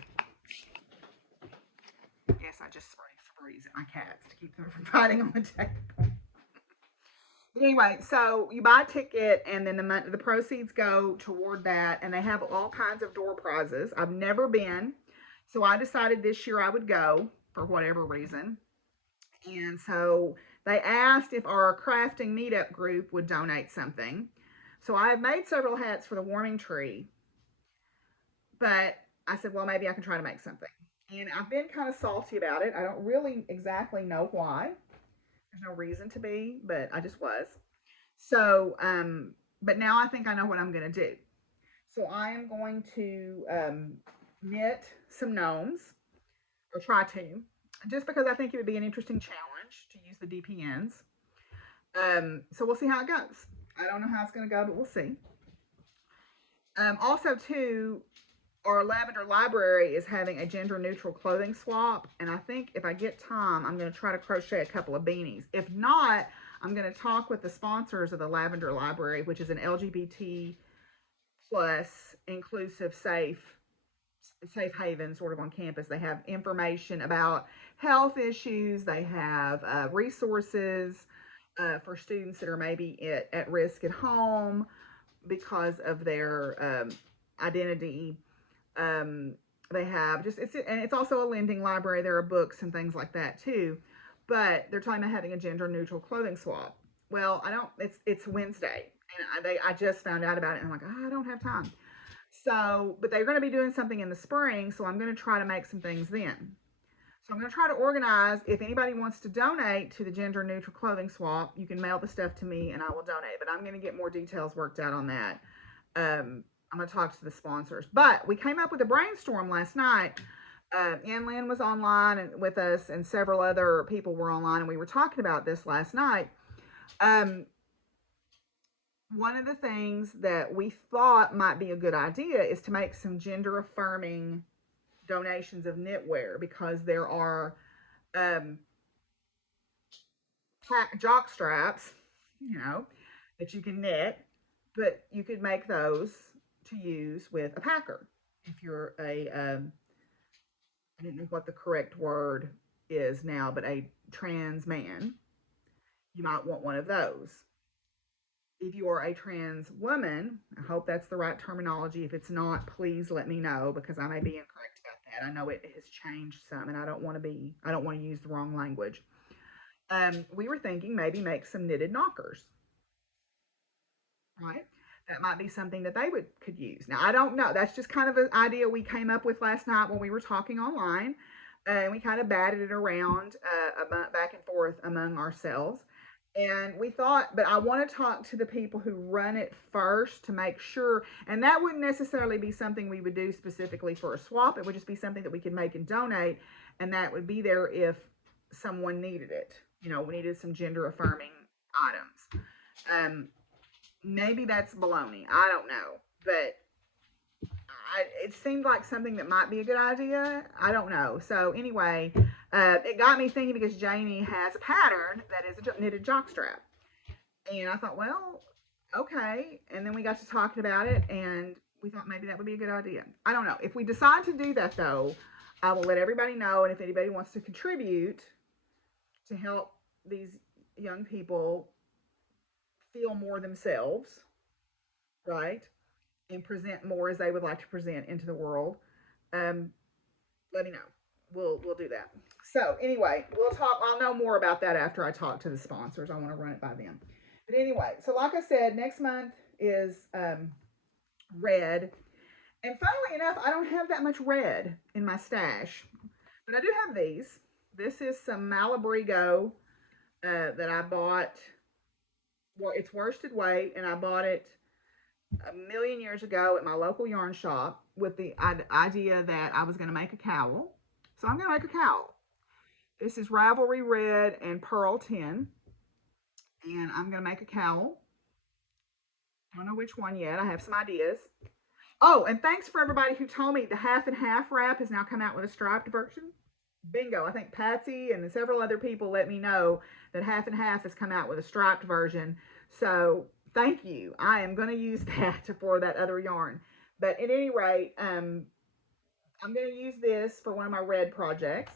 Yes, I just sprayed Febreze at my cats to keep them from fighting on the table. But anyway, so you buy a ticket, and then the proceeds go toward that, and they have all kinds of door prizes. I've never been, so I decided this year I would go for whatever reason. And so they asked if our crafting meetup group would donate something. So I have made several hats for the warming tree, but I said, well, maybe I can try to make something. And I've been kind of salty about it. I don't really exactly know why. There's no reason to be, but I just was. So, but now I think I know what I'm going to do. So I am going to knit some gnomes, or try to, just because I think it would be an interesting challenge to use the DPNs. So we'll see how it goes. I don't know how it's going to go, but we'll see. Also, too, our lavender library is having a gender neutral clothing swap, and I think if I get time, I'm going to try to crochet a couple of beanies. If not, I'm going to talk with the sponsors of the lavender library, which is an LGBT plus inclusive safe haven sort of on campus. They have information about health issues. They have resources for students that are maybe at risk at home because of their identity. They have it's also a lending library. There are books and things like that too. But they're talking about having a gender neutral clothing swap. Well, I don't. It's Wednesday, and I just found out about it. And I'm like, oh, I don't have time. So, but they're going to be doing something in the spring, so I'm going to try to make some things then. So I'm going to try to organize. If anybody wants to donate to the gender neutral clothing swap, you can mail the stuff to me and I will donate. But I'm going to get more details worked out on that. I'm going to talk to the sponsors. But we came up with a brainstorm last night. Ann Lynn was online and with us, and several other people were online, and we were talking about this last night. One of the things that we thought might be a good idea is to make some gender affirming donations of knitwear, because there are jock straps, that you can knit, but you could make those to use with a packer. If you're I don't know what the correct word is now, but a trans man, you might want one of those. If you are a trans woman, I hope that's the right terminology. If it's not, please let me know, because I may be incorrect about that. I know it has changed some, and I don't want to use the wrong language. We were thinking maybe make some knitted knockers, right? That might be something that they could use. Now, I don't know. That's just kind of an idea we came up with last night when we were talking online, and we kind of batted it around back and forth among ourselves. And we thought, but I want to talk to the people who run it first to make sure. And that wouldn't necessarily be something we would do specifically for a swap. It would just be something that we could make and donate. And that would be there if someone needed it. We needed some gender affirming items. maybe that's baloney. I don't know. But it seemed like something that might be a good idea. I don't know. So anyway, it got me thinking because Jamie has a pattern that is a knitted jockstrap. And I thought, well, okay. And then we got to talking about it, and we thought maybe that would be a good idea. I don't know. If we decide to do that, though, I will let everybody know. And if anybody wants to contribute to help these young people feel more themselves, right? And present more as they would like to present into the world, um, let me know. We'll do that. So anyway, we'll talk. I'll know more about that after I talk to the sponsors. I want to run it by them. But anyway, so like I said, next month is red. And funnily enough, I don't have that much red in my stash, but I do have these. This is some Malabrigo that I bought. Well, it's worsted weight, and I bought it a million years ago at my local yarn shop with the idea that I was going to make a cowl. So I'm going to make a cowl. This is Ravelry Red and Pearl Tin, and I'm going to make a cowl. I don't know which one yet. I have some ideas. Oh, and thanks for everybody who told me the half and half wrap has now come out with a striped version. Bingo. I think Patsy and several other people let me know that half and half has come out with a striped version. So thank you. I am going to use that for that other yarn. But at any rate, I'm going to use this for one of my red projects.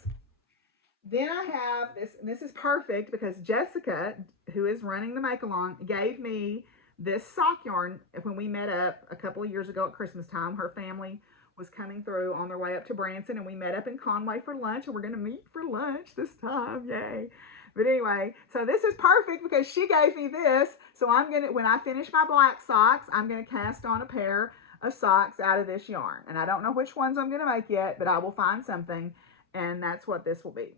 Then I have this, and this is perfect because Jessica, who is running the Makealong, gave me this sock yarn when we met up a couple of years ago at Christmas time. Her family was coming through on their way up to Branson, and we met up in Conway for lunch, and we're going to meet for lunch this time. Yay. But anyway, so this is perfect because she gave me this. So I'm going to, when I finish my black socks, I'm going to cast on a pair of socks out of this yarn. And I don't know which ones I'm going to make yet, but I will find something, and that's what this will be.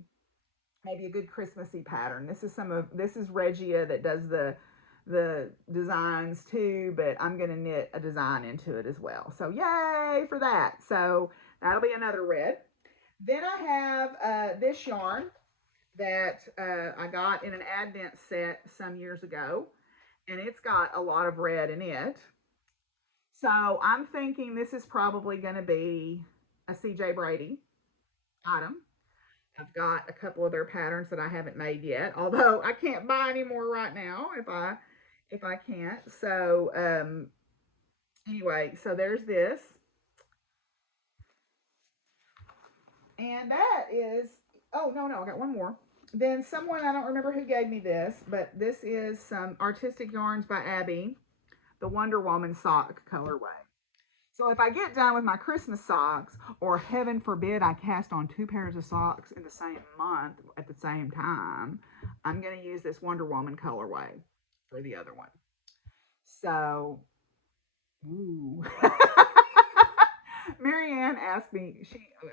Maybe a good Christmassy pattern. This is Regia that does the designs too, but I'm going to knit a design into it as well. So yay for that. So that'll be another red. Then I have this yarn that I got in an Advent set some years ago, and it's got a lot of red in it. So I'm thinking this is probably going to be a CJ Brady item. I've got a couple of their patterns that I haven't made yet, although I can't buy any more right now if I can't. So anyway, so there's this. And that is, oh, no, I got one more. Then someone, I don't remember who gave me this, but this is some Artistic Yarns by Abby, the Wonder Woman sock colorway. So if I get done with my Christmas socks, or heaven forbid I cast on 2 pairs of socks in the same month at the same time, I'm going to use this Wonder Woman colorway for the other one. So, ooh. Marianne asked me,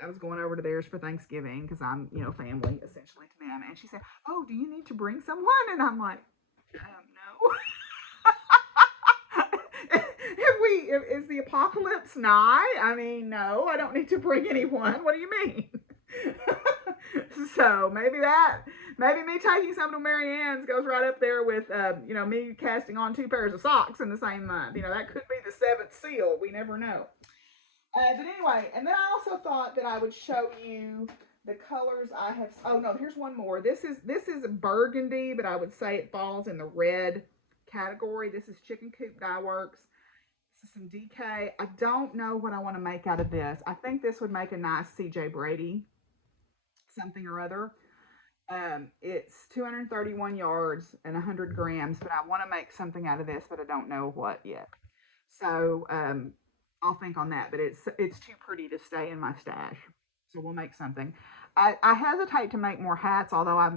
I was going over to theirs for Thanksgiving because I'm, family essentially to them. And she said, oh, do you need to bring someone? And I'm like, no. Is the apocalypse nigh? I mean, no, I don't need to bring anyone. What do you mean? So maybe me taking some to Marianne's goes right up there with, me casting on 2 pairs of socks in the same month. That could be the 7th seal. We never know. But anyway, and then I also thought that I would show you the colors I have. Oh no, here's one more. This is burgundy, but I would say it falls in the red category. This is Chicken Coop Dye Works. This is some DK. I don't know what I want to make out of this. I think this would make a nice CJ Brady something or other. It's 231 yards and 100 grams, but I want to make something out of this, but I don't know what yet. So I'll think on that, but it's too pretty to stay in my stash. So we'll make something. I hesitate to make more hats, although I'm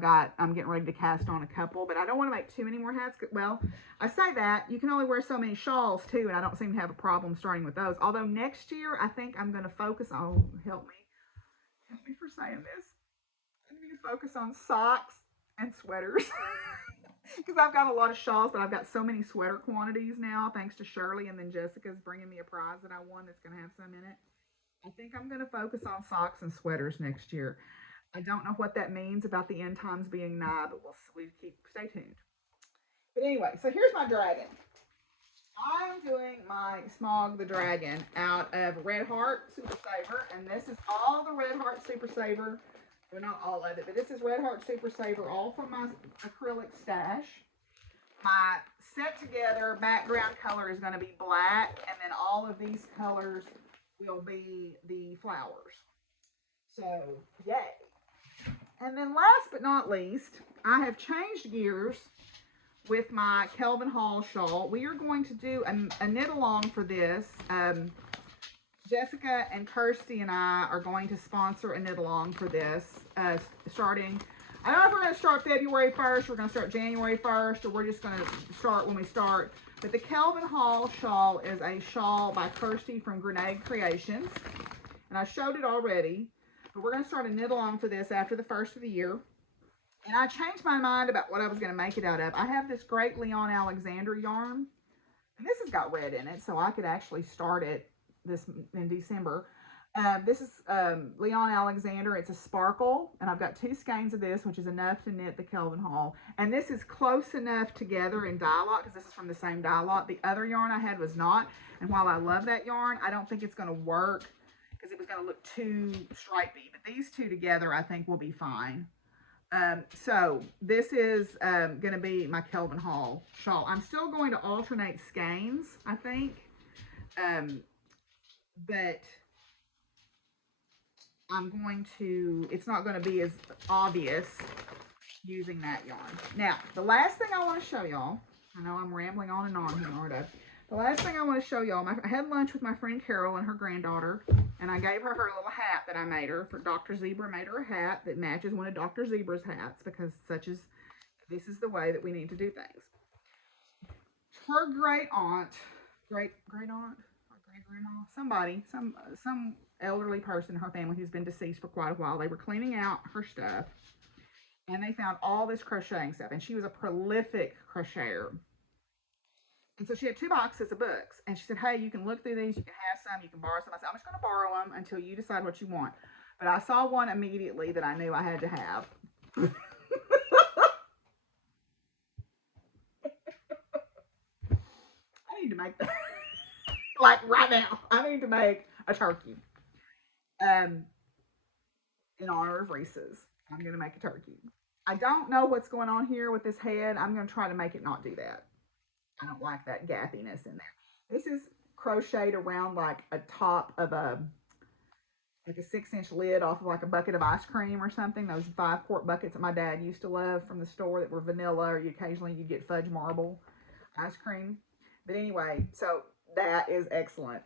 getting ready to cast on a couple, but I don't want to make too many more hats. Well, I say that you can only wear so many shawls too, and I don't seem to have a problem starting with those. Although next year I think I'm going to focus on, help me for saying this. I'm going to focus on socks and sweaters. Because I've got a lot of shawls, but I've got so many sweater quantities now, thanks to Shirley, and then Jessica's bringing me a prize that I won that's going to have some in it. I think I'm going to focus on socks and sweaters next year. I don't know what that means about the end times being nigh, but we stay tuned. But anyway, so here's my dragon. I'm doing my Smog the Dragon out of Red Heart Super Saver, and this is all the Red Heart Super Saver. Well, not all of it, but this is Red Heart Super Saver, all from my acrylic stash. My set together background color is going to be black, and then all of these colors will be the flowers. So, yay. And then last but not least, I have changed gears with my Kelvin Hall shawl. We are going to do a knit along for this. Jessica and Kirsty and I are going to sponsor a knit along for this, starting. I don't know if we're going to start February 1st, we're going to start January 1st, or we're just going to start when we start. But the Kelvin Hall shawl is a shawl by Kirsty from Grenade Creations. And I showed it already. But we're going to start a knit along for this after the first of the year. And I changed my mind about what I was going to make it out of. I have this great Leon Alexander yarn. And this has got red in it, so I could actually start it this in December. This is Leon Alexander. It's a sparkle, and I've got 2 skeins of this, which is enough to knit the Kelvin Hall. And this is close enough together in dye lot, because this is from the same dye lot. The other yarn I had was not, and while I love that yarn, I don't think it's going to work, because it was going to look too stripy. But these two together, I think, will be fine. So this is going to be my Kelvin Hall shawl. I'm still going to alternate skeins, I think, but I'm going to, it's not going to be as obvious using that yarn. Now, the last thing I want to show y'all, I know I'm rambling on and on here, aren't I? The last thing I want to show y'all, I had lunch with my friend Carol and her granddaughter, and I gave her little hat that I made her. For Dr. Zebra made her a hat that matches one of Dr. Zebra's hats, because this is the way that we need to do things. Her great aunt, great aunt, or great grandma, somebody, some elderly person in her family who's been deceased for quite a while, they were cleaning out her stuff, and they found all this crocheting stuff, and she was a prolific crocheter. And so she had 2 boxes of books, and she said, hey, you can look through these, you can have some, you can borrow some. I said, I'm just going to borrow them until you decide what you want. But I saw one immediately that I knew I had to have. I need to make that. Like right now, I need to make a turkey. In honor of Reese's, I'm going to make a turkey. I don't know what's going on here with this head. I'm going to try to make it not do that. I don't like that gappiness in there. This is crocheted around like a top of a 6-inch lid off of like a bucket of ice cream or something. Those 5-quart buckets that my dad used to love from the store that were vanilla, or occasionally you'd get fudge marble ice cream. But anyway, so that is excellent.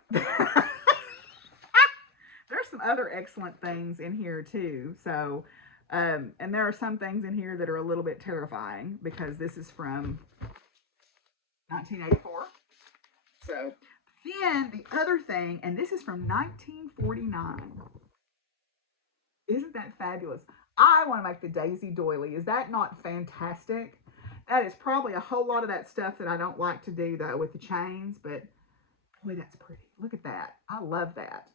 There's some other excellent things in here too. So, and there are some things in here that are a little bit terrifying, because this is from 1984. So then the other thing, and this is from 1949. Isn't that fabulous? I want to make the Daisy Doily. Is that not fantastic? That is probably a whole lot of that stuff that I don't like to do though with the chains, but boy, that's pretty. Look at that. I love that.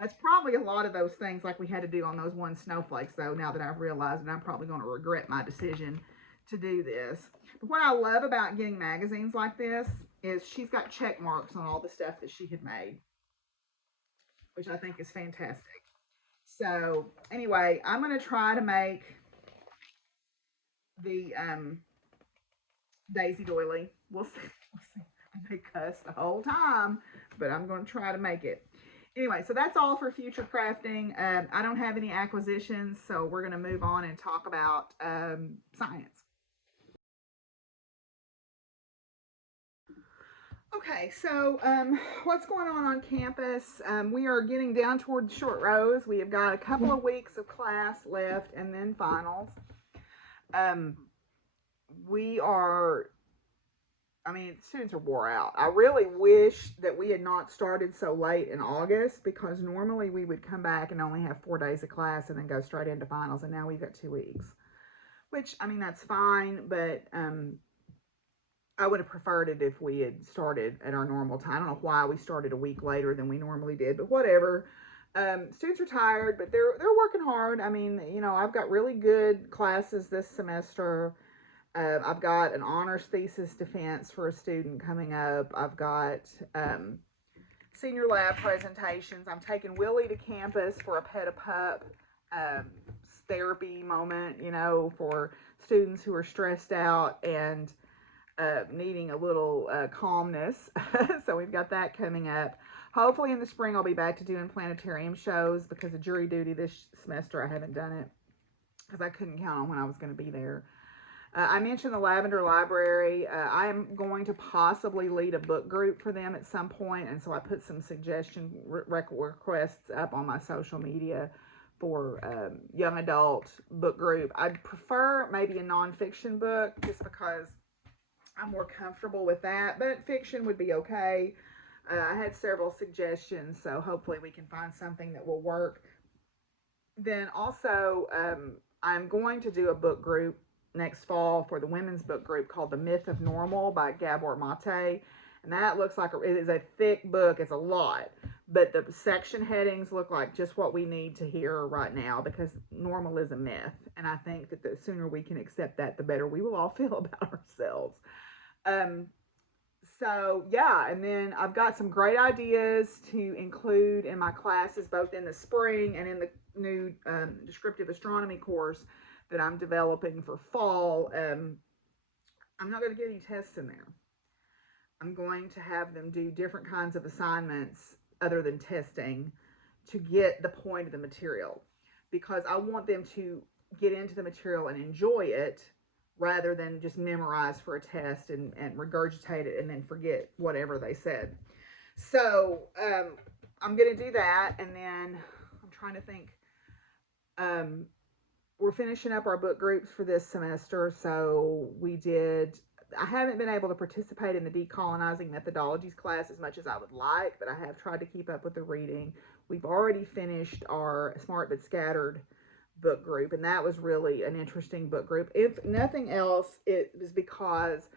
That's probably a lot of those things like we had to do on those one snowflakes, though, now that I've realized, and I'm probably going to regret my decision to do this. But what I love about getting magazines like this is she's got check marks on all the stuff that she had made, which I think is fantastic. So anyway, I'm going to try to make the Daisy Doily. We'll see. We'll see. I may cuss the whole time, but I'm going to try to make it. Anyway, so that's all for future crafting. I don't have any acquisitions, so we're going to move on and talk about science. Okay, so what's going on campus? We are getting down toward the short rows. We have got a couple of weeks of class left and then finals. We are, I mean, students are wore out. I really wish that we had not started so late in August, because normally we would come back and only have 4 days of class and then go straight into finals, and now we've got 2 weeks. Which, I mean, that's fine, but I would have preferred it if we had started at our normal time. I don't know why we started a week later than we normally did, but whatever. Students are tired, but they're working hard. I mean, you know, I've got really good classes this semester. I've got an honors thesis defense for a student coming up. I've got senior lab presentations. I'm taking Willie to campus for a pet a pup um, therapy moment, for students who are stressed out and needing a little calmness. So we've got that coming up. Hopefully in the spring I'll be back to doing planetarium shows because of jury duty this semester. I haven't done it because I couldn't count on when I was going to be there. I mentioned the Lavender Library. I am going to possibly lead a book group for them at some point, and so I put some suggestion requests up on my social media for young adult book group. I'd prefer maybe a nonfiction book just because I'm more comfortable with that, but fiction would be okay. I had several suggestions, so hopefully we can find something that will work. Then also, I'm going to do a book group next fall for the women's book group called The Myth of Normal by Gabor Mate. And that looks like it is a thick book. It's a lot. But the section headings look like just what we need to hear right now because normal is a myth. And I think that the sooner we can accept that, the better we will all feel about ourselves. Um, so yeah, and then I've got some great ideas to include in my classes, both in the spring and in the new descriptive astronomy course that I'm developing for fall. I'm not going to get any tests in there. I'm going to have them do different kinds of assignments other than testing to get the point of the material because I want them to get into the material and enjoy it rather than just memorize for a test and regurgitate it and then forget whatever they said. So I'm going to do that. And then I'm trying to think. We're finishing up our book groups for this semester. So I haven't been able to participate in the decolonizing methodologies class as much as I would like, but I have tried to keep up with the reading. We've already finished our Smart But Scattered book group, and that was really an interesting book group. If nothing else, it was because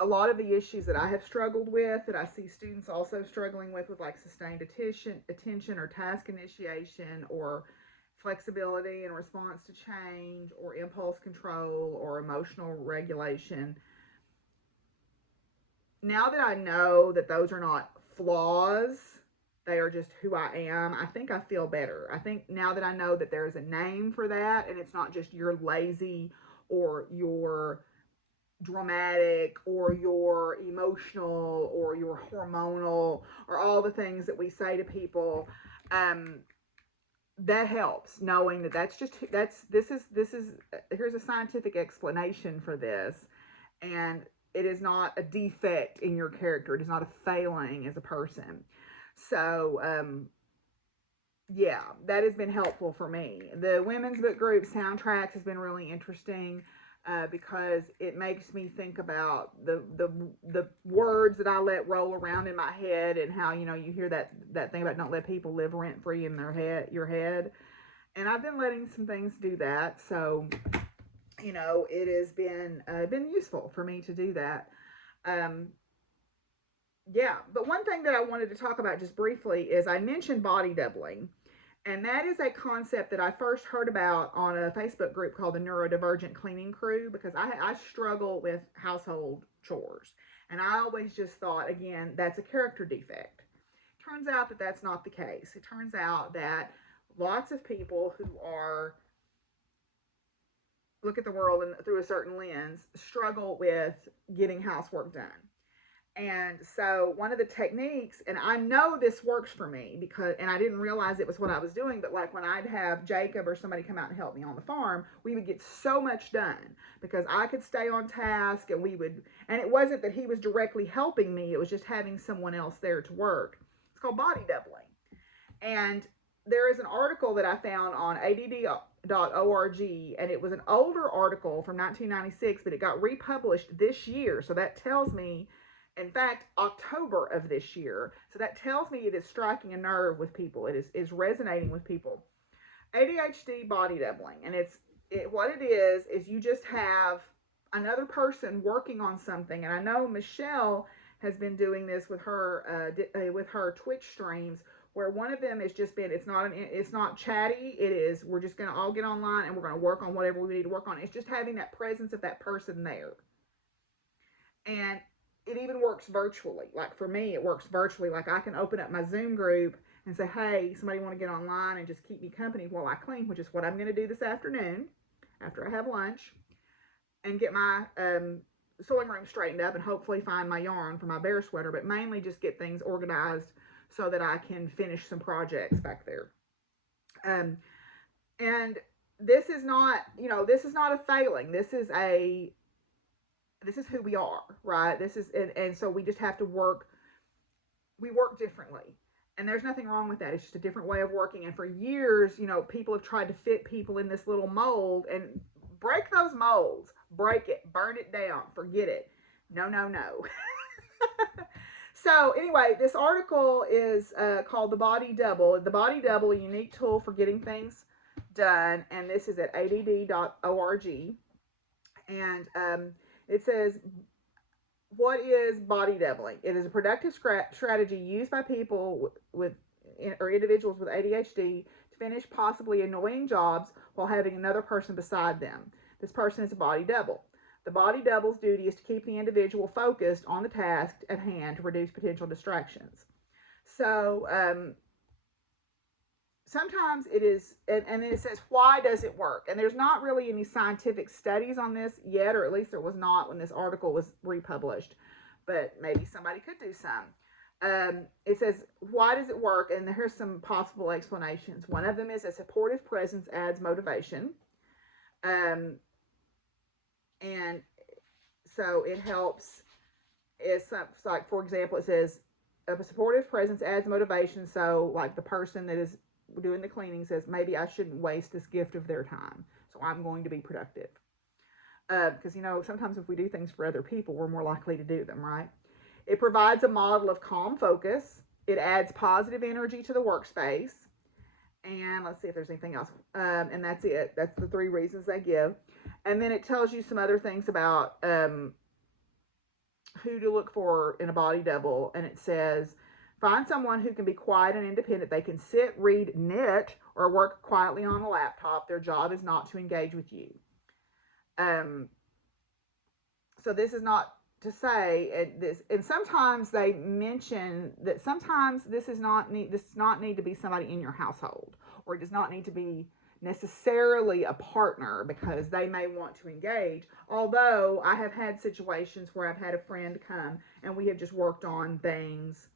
a lot of the issues that I have struggled with, that I see students also struggling with like sustained attention or task initiation or flexibility in response to change or impulse control or emotional regulation. Now that I know that those are not flaws, they are just who I am, I think I feel better. I think now that I know that there's a name for that and it's not just you're lazy or you're dramatic or you're emotional or you're hormonal or all the things that we say to people, that helps knowing that this is here's a scientific explanation for this, and it is not a defect in your character. It is not a failing as a person. So yeah, that has been helpful for me. The women's book group soundtracks has been really interesting because it makes me think about the words that I let roll around in my head and how you hear that thing about don't let people live rent free in your head, and I've been letting some things do that. So it has been useful for me to do that. Um, yeah, but one thing that I wanted to talk about just briefly is I mentioned body doubling. And that is a concept that I first heard about on a Facebook group called the Neurodivergent Cleaning Crew because I struggle with household chores. And I always just thought, again, that's a character defect. Turns out that that's not the case. It turns out that lots of people who look at the world through a certain lens struggle with getting housework done. And so one of the techniques, and I know this works for me and I didn't realize it was what I was doing, but like when I'd have Jacob or somebody come out and help me on the farm, we would get so much done because I could stay on task and and it wasn't that he was directly helping me, it was just having someone else there to work. It's called body doubling. And there is an article that I found on ADD.org, and it was an older article from 1996, but it got republished this year. So that tells me, in fact, October of this year. So that tells me it is striking a nerve with people. It is resonating with people. ADHD body doubling. And what it is you just have another person working on something. And I know Michelle has been doing this with her Twitch streams where one of them has just been, it's not chatty. It is, we're just going to all get online and we're going to work on whatever we need to work on. It's just having that presence of that person there. And it even works virtually. Like for me, it works virtually. Like I can open up my Zoom group and say, hey, somebody want to get online and just keep me company while I clean, which is what I'm going to do this afternoon after I have lunch, and get my sewing room straightened up and hopefully find my yarn for my bear sweater, but mainly just get things organized so that I can finish some projects back there. And this is not, this is not a failing. This is who we are, right? This is, and so we just have to work. We work differently, and there's nothing wrong with that. It's just a different way of working. And for years, people have tried to fit people in this little mold, and break those molds, break it, burn it down, forget it. No, no, no. So anyway, this article is called The Body Double. The Body Double, a unique tool for getting things done. And this is at add.org. And it says, what is body doubling? It is a productive strategy used by people or individuals with ADHD to finish possibly annoying jobs while having another person beside them. This person is a body double. The body double's duty is to keep the individual focused on the task at hand to reduce potential distractions. So sometimes it is, and then it says, why does it work? And there's not really any scientific studies on this yet, or at least there was not when this article was republished, but maybe somebody could do some. It says, why does it work? And here's some possible explanations. One of them is a supportive presence adds motivation. And so it helps. It's like, for example, it says a supportive presence adds motivation. So like the person that is doing the cleaning says, maybe I shouldn't waste this gift of their time, so I'm going to be productive. Because sometimes if we do things for other people, we're more likely to do them, right? It provides a model of calm focus. It adds positive energy to the workspace. And let's see if there's anything else. And that's it. That's the 3 reasons they give. And then it tells you some other things about who to look for in a body double. And it says, find someone who can be quiet and independent. They can sit, read, knit, or work quietly on a laptop. Their job is not to engage with you. So this is not to say this, and sometimes they mention that sometimes this does not need to be somebody in your household, or it does not need to be necessarily a partner, because they may want to engage. Although I have had situations where I've had a friend come and we have just worked on things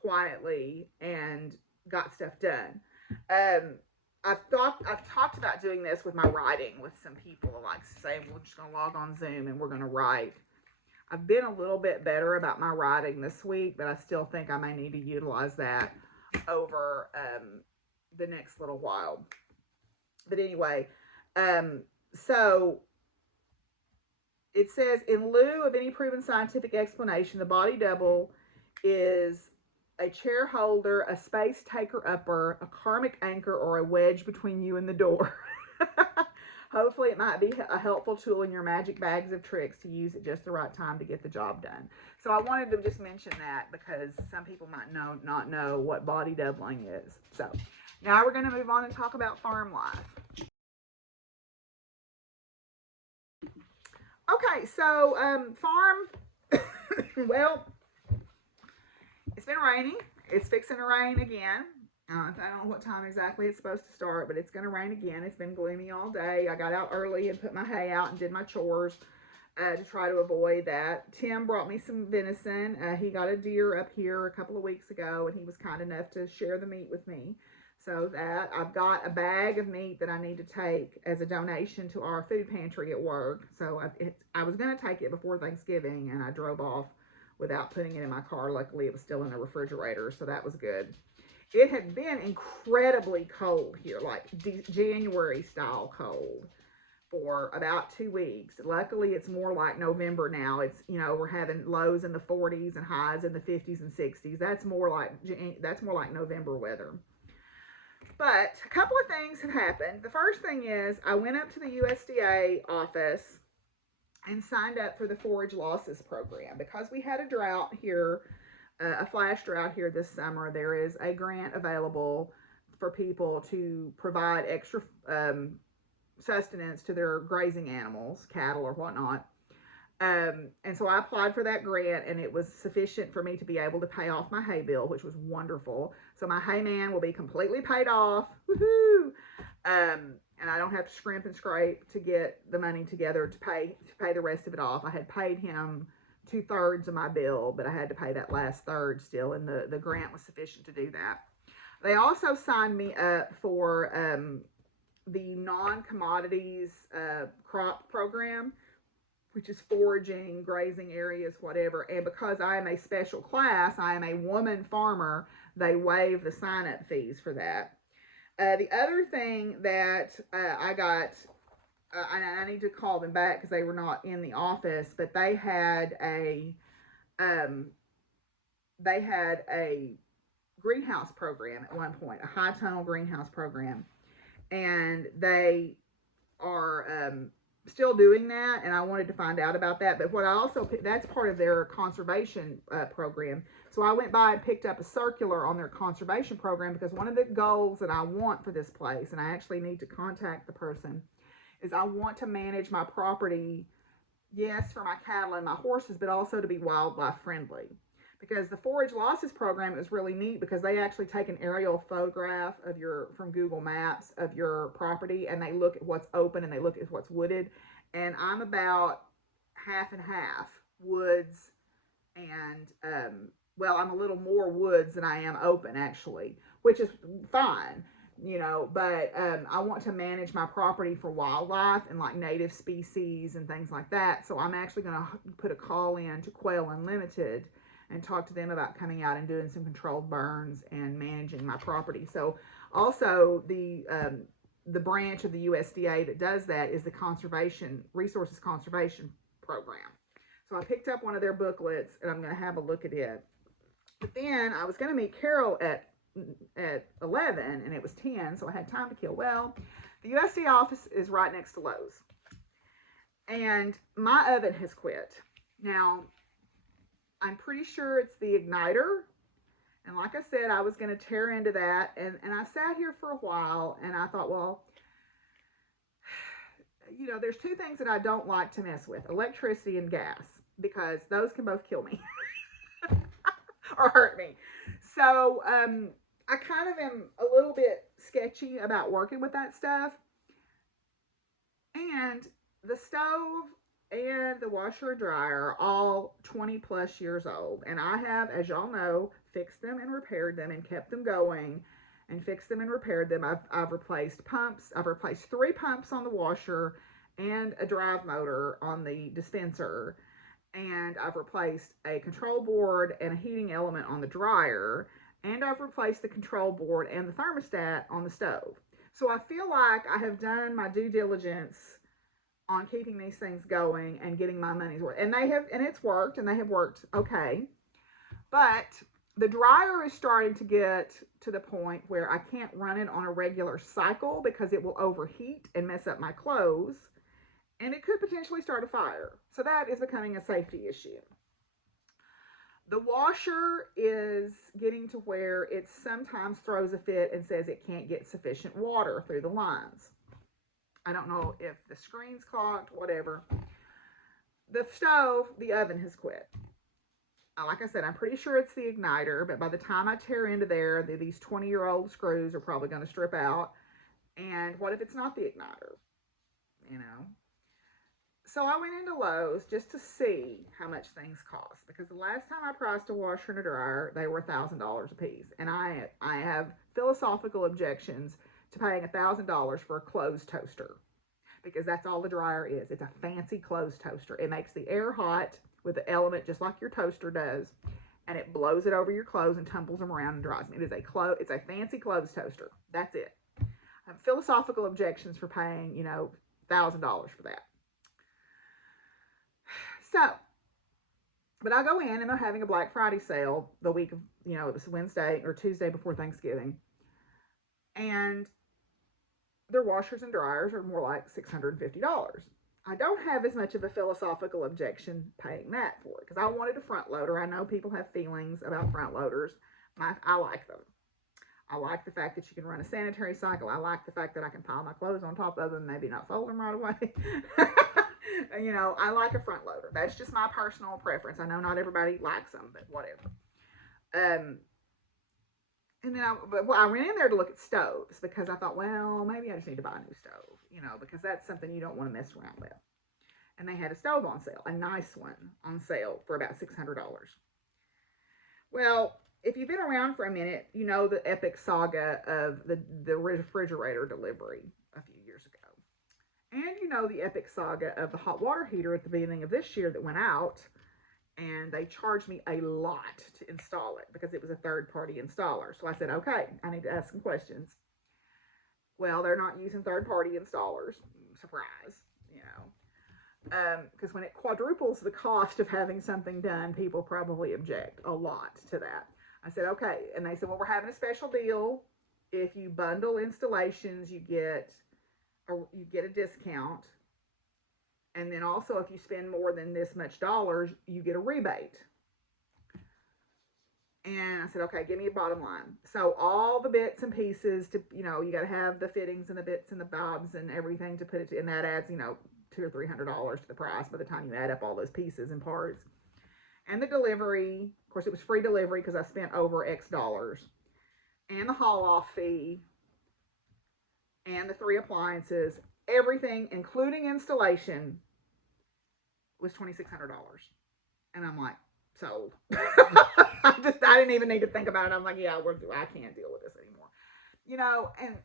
quietly and got stuff done. I've talked about doing this with my writing with some people, like saying we're just going to log on Zoom and we're going to write. I've been a little bit better about my writing this week, but I still think I may need to utilize that over the next little while. But anyway, so it says, in lieu of any proven scientific explanation, the body double is a chair holder, a space taker upper, a karmic anchor, or a wedge between you and the door. Hopefully it might be a helpful tool in your magic bags of tricks to use at just the right time to get the job done. So I wanted to just mention that because some people might not know what body doubling is. So now we're going to move on and talk about farm life. Okay, so farm, well, it's been raining. It's fixing to rain again. I don't know what time exactly it's supposed to start, but it's going to rain again. It's been gloomy all day. I got out early and put my hay out and did my chores to try to avoid that. Tim brought me some venison. He got a deer up here a couple of weeks ago, and he was kind enough to share the meat with me. So that I've got a bag of meat that I need to take as a donation to our food pantry at work. So I was going to take it before Thanksgiving, and I drove off without putting it in my car. Luckily, it was still in the refrigerator, so that was good. It had been incredibly cold here, like January style cold, for about 2 weeks. Luckily, it's more like November now. It's, we're having lows in the 40s and highs in the 50s and 60s. That's more like November weather. But a couple of things have happened. The first thing is I went up to the USDA office and signed up for the forage losses program because we had a drought here a flash drought here this summer, there is a grant available for people to provide extra sustenance to their grazing animals, cattle or whatnot. And so I applied for that grant, and it was sufficient for me to be able to pay off my hay bill, which was wonderful. So my hay man will be completely paid off. Woohoo! And I don't have to scrimp and scrape to get the money together to pay the rest of it off. I had paid him 2/3 of my bill, but I had to pay that last third still, and the grant was sufficient to do that. They also signed me up for the non-commodities crop program, which is foraging, grazing areas, whatever. And because I am a special class, I am a woman farmer, they waive the sign-up fees for that. The other thing that I got, I need to call them back because they were not in the office, but um, they had a greenhouse program at one point, a high tunnel greenhouse program, and they are still doing that, and I wanted to find out about that. But what I also, that's part of their conservation program. So I went by and picked up a circular on their conservation program, because one of the goals that I want for this place, and I actually need to contact the person, is I want to manage my property, yes, for my cattle and my horses, but also to be wildlife friendly. Because the forage losses program is really neat, because they actually take an aerial photograph of your, from Google Maps, of your property, and they look at what's open and they look at what's wooded. And I'm about half and half woods, and well, I'm a little more woods than I am open, actually, which is fine, you know. But I want to manage my property for wildlife and like native species and things like that. So I'm actually going to put a call in to Quail Unlimited and talk to them about coming out and doing some controlled burns and managing my property. So also the branch of the USDA that does that is the Conservation Resources Conservation Program. So I picked up one of their booklets, and I'm going to have a look at it. But then I was going to meet Carol at 11, and it was 10, so I had time to kill. Well, the USDA office is right next to Lowe's, and my oven has quit. Now, I'm pretty sure it's the igniter. And like I said, I was going to tear into that. And I sat here for a while, and I thought, well, you know, there's two things that I don't like to mess with: electricity and gas, because those can both kill me or hurt me. So I kind of am a little bit sketchy about working with that stuff. And the stove and the washer and dryer are all 20 plus years old. And I have, as y'all know, fixed them and repaired them and kept them going, and fixed them and repaired them. I've replaced pumps. I've replaced 3 pumps on the washer and a drive motor on the dispenser. And I've replaced a control board and a heating element on the dryer. And I've replaced the control board and the thermostat on the stove. So I feel like I have done my due diligence on keeping these things going and getting my money's worth. And it's worked, and they have worked okay. But the dryer is starting to get to the point where I can't run it on a regular cycle, because it will overheat and mess up my clothes, and it could potentially start a fire. So that is becoming a safety issue. The washer is getting to where it sometimes throws a fit and says it can't get sufficient water through the lines. I don't know if the screen's clogged, whatever. The stove, the oven has quit. Like I said, I'm pretty sure it's the igniter, but by the time I tear into there, these 20-year-old screws are probably going to strip out. And what if it's not the igniter? You know? So I went into Lowe's just to see how much things cost, because the last time I priced a washer and a dryer, they were $1,000 a piece. And I have philosophical objections to paying $1,000 for a closed toaster, because that's all the dryer is. It's a fancy closed toaster. It makes the air hot with the element just like your toaster does, and it blows it over your clothes and tumbles them around and dries them. It's a fancy clothes toaster. That's it. I have philosophical objections for paying, $1,000 for that. So, but I go in, and they're having a Black Friday sale the week of, it was Wednesday or Tuesday before Thanksgiving. And their washers and dryers are more like $650. I don't have as much of a philosophical objection paying that for it because I wanted a front loader. I know people have feelings about front loaders. I like them. I like the fact that you can run a sanitary cycle. I like the fact that I can pile my clothes on top of them, maybe not fold them right away. You know, I like a front loader. That's just my personal preference. I know not everybody likes them, but whatever. Um, and then I went in there to look at stoves because I thought, well, maybe I just need to buy a new stove, you know, because that's something you don't want to mess around with. And they had a stove on sale, a nice one on sale for about $600. Well, if you've been around for a minute, you know the epic saga of the refrigerator delivery a few years ago. And you know the epic saga of the hot water heater at the beginning of this year that went out. And they charged me a lot to install it because it was a third party installer. So I said, okay, I need to ask some questions. Well, they're not using third party installers. Surprise, you know. Because when it quadruples the cost of having something done, people probably object a lot to that. I said, okay. And they said, well, we're having a special deal. If you bundle installations, you get a discount. And then also, if you spend more than this much dollars, you get a rebate. And I said, okay, give me a bottom line. So all the bits and pieces to, you know, you got to have the fittings and the bits and the bobs and everything to put it to, and that adds, you know, $200 or $300 to the price by the time you add up all those pieces and parts. And the delivery, of course, it was free delivery because I spent over X dollars. And the haul off fee. And the 3 appliances. Everything, including installation, was $2,600. And I'm like, sold. I didn't even need to think about it. I'm like, yeah, I can't deal with this anymore. You know, and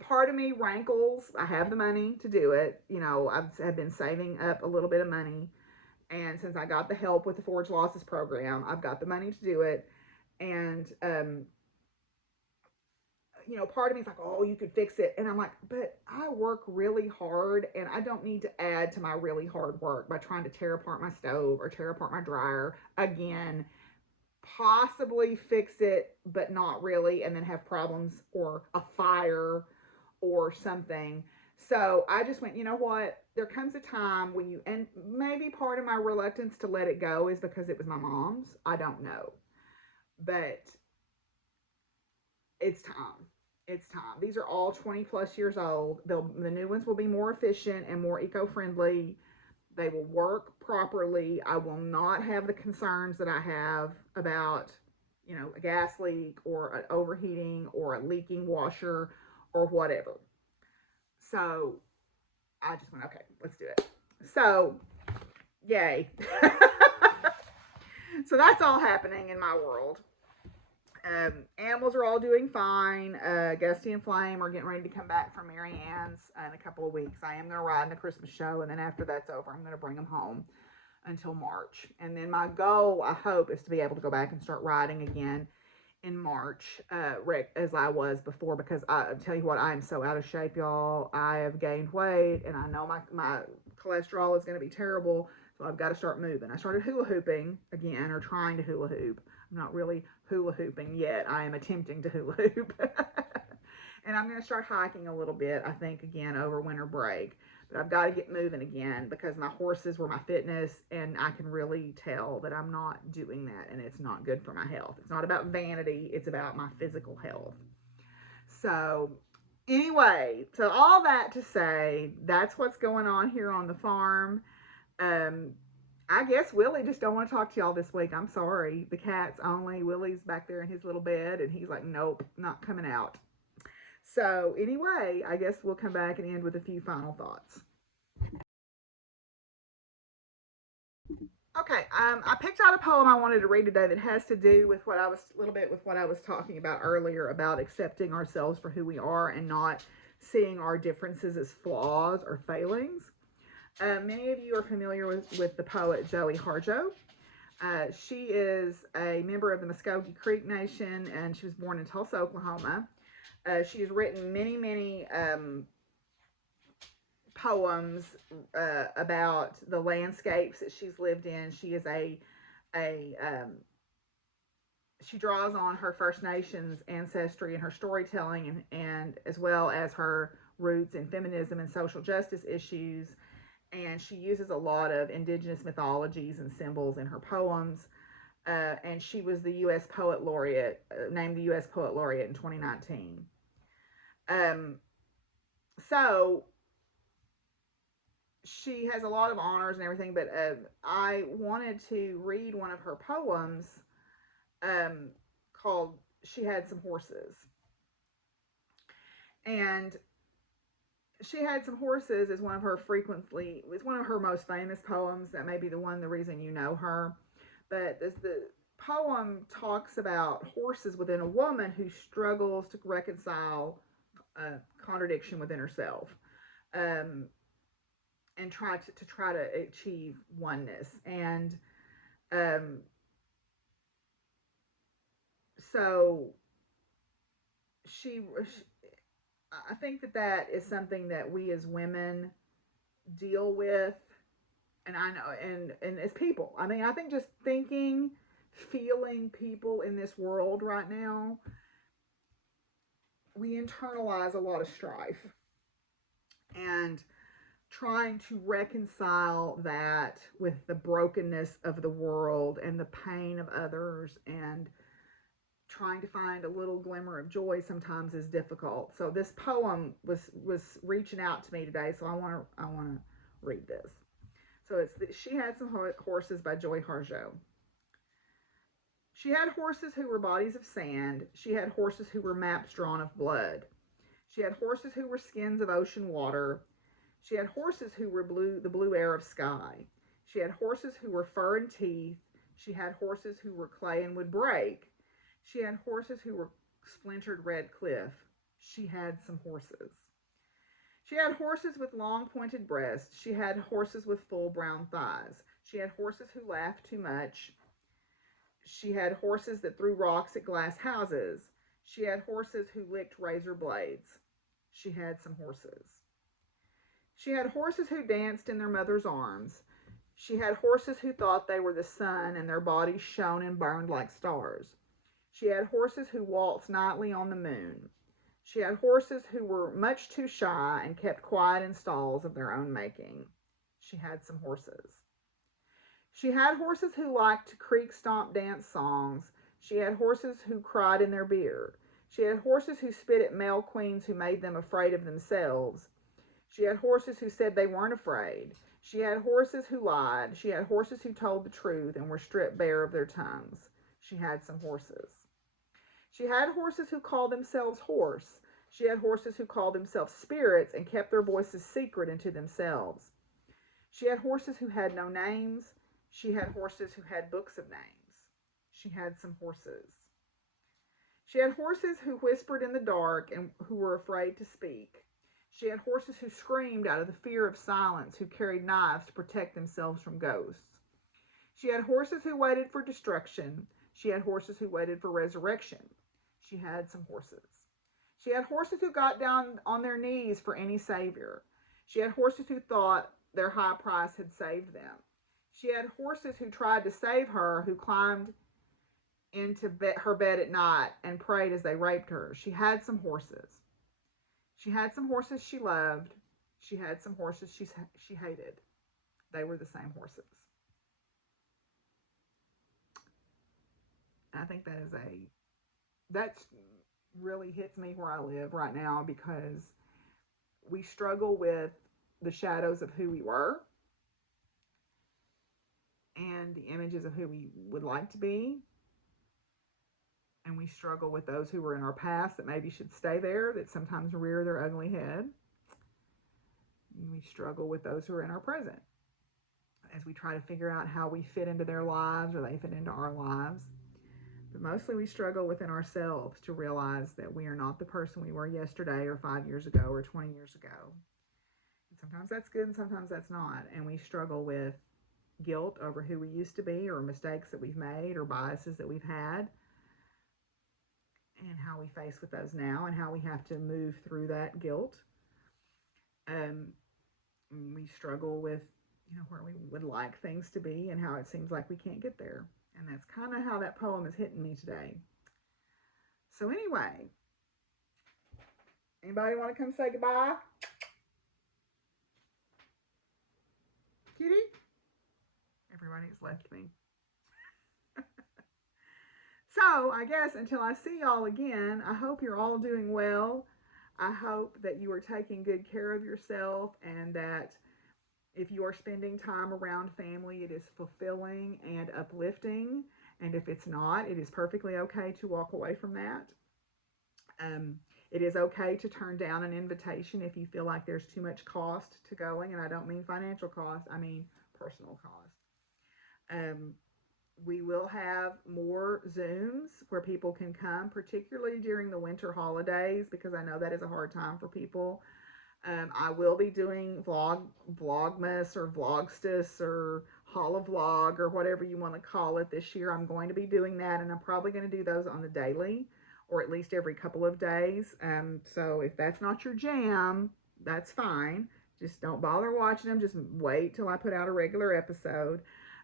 part of me rankles. I have the money to do it. You know, I've been saving up a little bit of money. And since I got the help with the Forge Losses program, I've got the money to do it. And, you know, part of me is like, oh, you could fix it. And I'm like, but I work really hard and I don't need to add to my really hard work by trying to tear apart my stove or tear apart my dryer again, possibly fix it, but not really, and then have problems or a fire or something. So I just went, you know what? There comes a time when and maybe part of my reluctance to let it go is because it was my mom's. I don't know. But it's time. It's time. These are all 20 plus years old. The new ones will be more efficient and more eco-friendly. They will work properly. I will not have the concerns that I have about, you know, a gas leak or an overheating or a leaking washer or whatever. So I just went, okay, let's do it. So, yay. So that's all happening in my world. Animals are all doing fine. Gusty and Flame are getting ready to come back from Mary Ann's in a couple of weeks. I am going to ride in the Christmas show, and then after that's over, I'm going to bring them home until March. And then my goal, I hope, is to be able to go back and start riding again in March, as I was before, because I tell you what, I am so out of shape, y'all. I have gained weight, and I know my cholesterol is going to be terrible, so I've got to start moving. I started hula hooping again, or trying to hula hoop. I'm not really hula hooping yet. I am attempting to hula hoop. And I'm going to start hiking a little bit, I think, again, over winter break. But I've got to get moving again because my horses were my fitness, and I can really tell that I'm not doing that, and it's not good for my health. It's not about vanity. It's about my physical health. So anyway, so all that to say, that's what's going on here on the farm. I guess Willie just don't want to talk to y'all this week. I'm sorry. The cat's only. Willie's back there in his little bed, and he's like, nope, not coming out. So anyway, I guess we'll come back and end with a few final thoughts. Okay, I picked out a poem I wanted to read today that has to do with what I was talking about earlier about accepting ourselves for who we are and not seeing our differences as flaws or failings. Many of you are familiar with the poet Joey Harjo. She is a member of the Muskogee Creek Nation, and she was born in Tulsa, Oklahoma. She has written many poems about the landscapes that she's lived in. She is she draws on her First Nations ancestry and her storytelling, and as well as her roots in feminism and social justice issues. and she uses a lot of indigenous mythologies and symbols in her poems. And she was the U.S. Poet Laureate, named the U.S. Poet Laureate in 2019. Um, so she has a lot of honors and everything, but I wanted to read one of her poems um, called She Had Some Horses. And She Had Some Horses is one of her it's one of her most famous poems. That may be the reason you know her. But the poem talks about horses within a woman who struggles to reconcile a contradiction within herself. Um, and try to achieve oneness. And um, so she, I think that is something that we as women deal with, and I know, and as people, I mean, I think just feeling people in this world right now, we internalize a lot of strife, and trying to reconcile that with the brokenness of the world and the pain of others, and trying to find a little glimmer of joy sometimes is difficult. So this poem was reaching out to me today, so I want to read this. So She Had Some Horses by Joy Harjo. She had horses who were bodies of sand. She had horses who were maps drawn of blood. She had horses who were skins of ocean water. She had horses who were the blue air of sky. She had horses who were fur and teeth. She had horses who were clay and would break. She had horses who were splintered red cliff. She had some horses. She had horses with long pointed breasts. She had horses with full brown thighs. She had horses who laughed too much. She had horses that threw rocks at glass houses. She had horses who licked razor blades. She had some horses. She had horses who danced in their mother's arms. She had horses who thought they were the sun and their bodies shone and burned like stars. She had horses who waltzed nightly on the moon. She had horses who were much too shy and kept quiet in stalls of their own making. She had some horses. She had horses who liked to creak stomp dance songs. She had horses who cried in their beer. She had horses who spit at male queens who made them afraid of themselves. She had horses who said they weren't afraid. She had horses who lied. She had horses who told the truth and were stripped bare of their tongues. She had some horses. She had horses who called themselves horse. She had horses who called themselves spirits and kept their voices secret into themselves. She had horses who had no names. She had horses who had books of names. She had some horses. She had horses who whispered in the dark and who were afraid to speak. She had horses who screamed out of the fear of silence, who carried knives to protect themselves from ghosts. She had horses who waited for destruction. She had horses who waited for resurrection. She had some horses. She had horses who got down on their knees for any savior. She had horses who thought their high price had saved them. She had horses who tried to save her, who climbed into her bed at night and prayed as they raped her. She had some horses. She had some horses she loved. She had some horses she hated. They were the same horses. I think that's really hits me where I live right now, because we struggle with the shadows of who we were and the images of who we would like to be. And we struggle with those who were in our past that maybe should stay there, that sometimes rear their ugly head. And we struggle with those who are in our present as we try to figure out how we fit into their lives or they fit into our lives. But mostly we struggle within ourselves to realize that we are not the person we were yesterday or 5 years ago or 20 years ago. And sometimes that's good and sometimes that's not. And we struggle with guilt over who we used to be, or mistakes that we've made, or biases that we've had, and how we face with those now, and how we have to move through that guilt. We struggle with, where we would like things to be and how it seems like we can't get there. And that's kind of how that poem is hitting me today. So anyway, anybody want to come say goodbye? Kitty? Everybody's left me. So, I guess until I see y'all again, I hope you're all doing well. I hope that you are taking good care of yourself and that if you are spending time around family, it is fulfilling and uplifting. And if it's not, it is perfectly okay to walk away from that. Um, it is okay to turn down an invitation if you feel like there's too much cost to going. And I don't mean financial cost, I mean personal cost. Um, we will have more Zooms where people can come, particularly during the winter holidays, because I know that is a hard time for people. I will be doing Vlogmas or Vlogstus or Holovlog or whatever you want to call it this year. I'm going to be doing that, and I'm probably going to do those on the daily or at least every couple of days. So if that's not your jam, that's fine. Just don't bother watching them. Just wait till I put out a regular episode.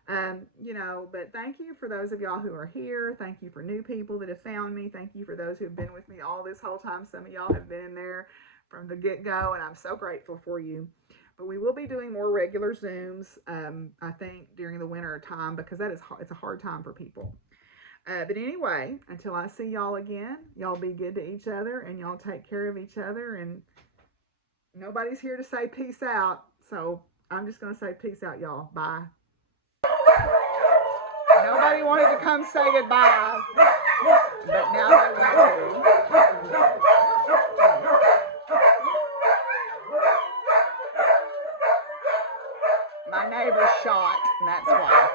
But thank you for those of y'all who are here. Thank you for new people that have found me. Thank you for those who have been with me all this whole time. Some of y'all have been in there from the get-go, and I'm so grateful for you. But we will be doing more regular Zooms, I think, during the winter time because it's a hard time for people. But anyway, until I see y'all again, y'all be good to each other, and y'all take care of each other. And nobody's here to say peace out, so I'm just going to say peace out, y'all. Bye. Nobody wanted to come say goodbye, but now they want to. My neighbor's shot, and that's why.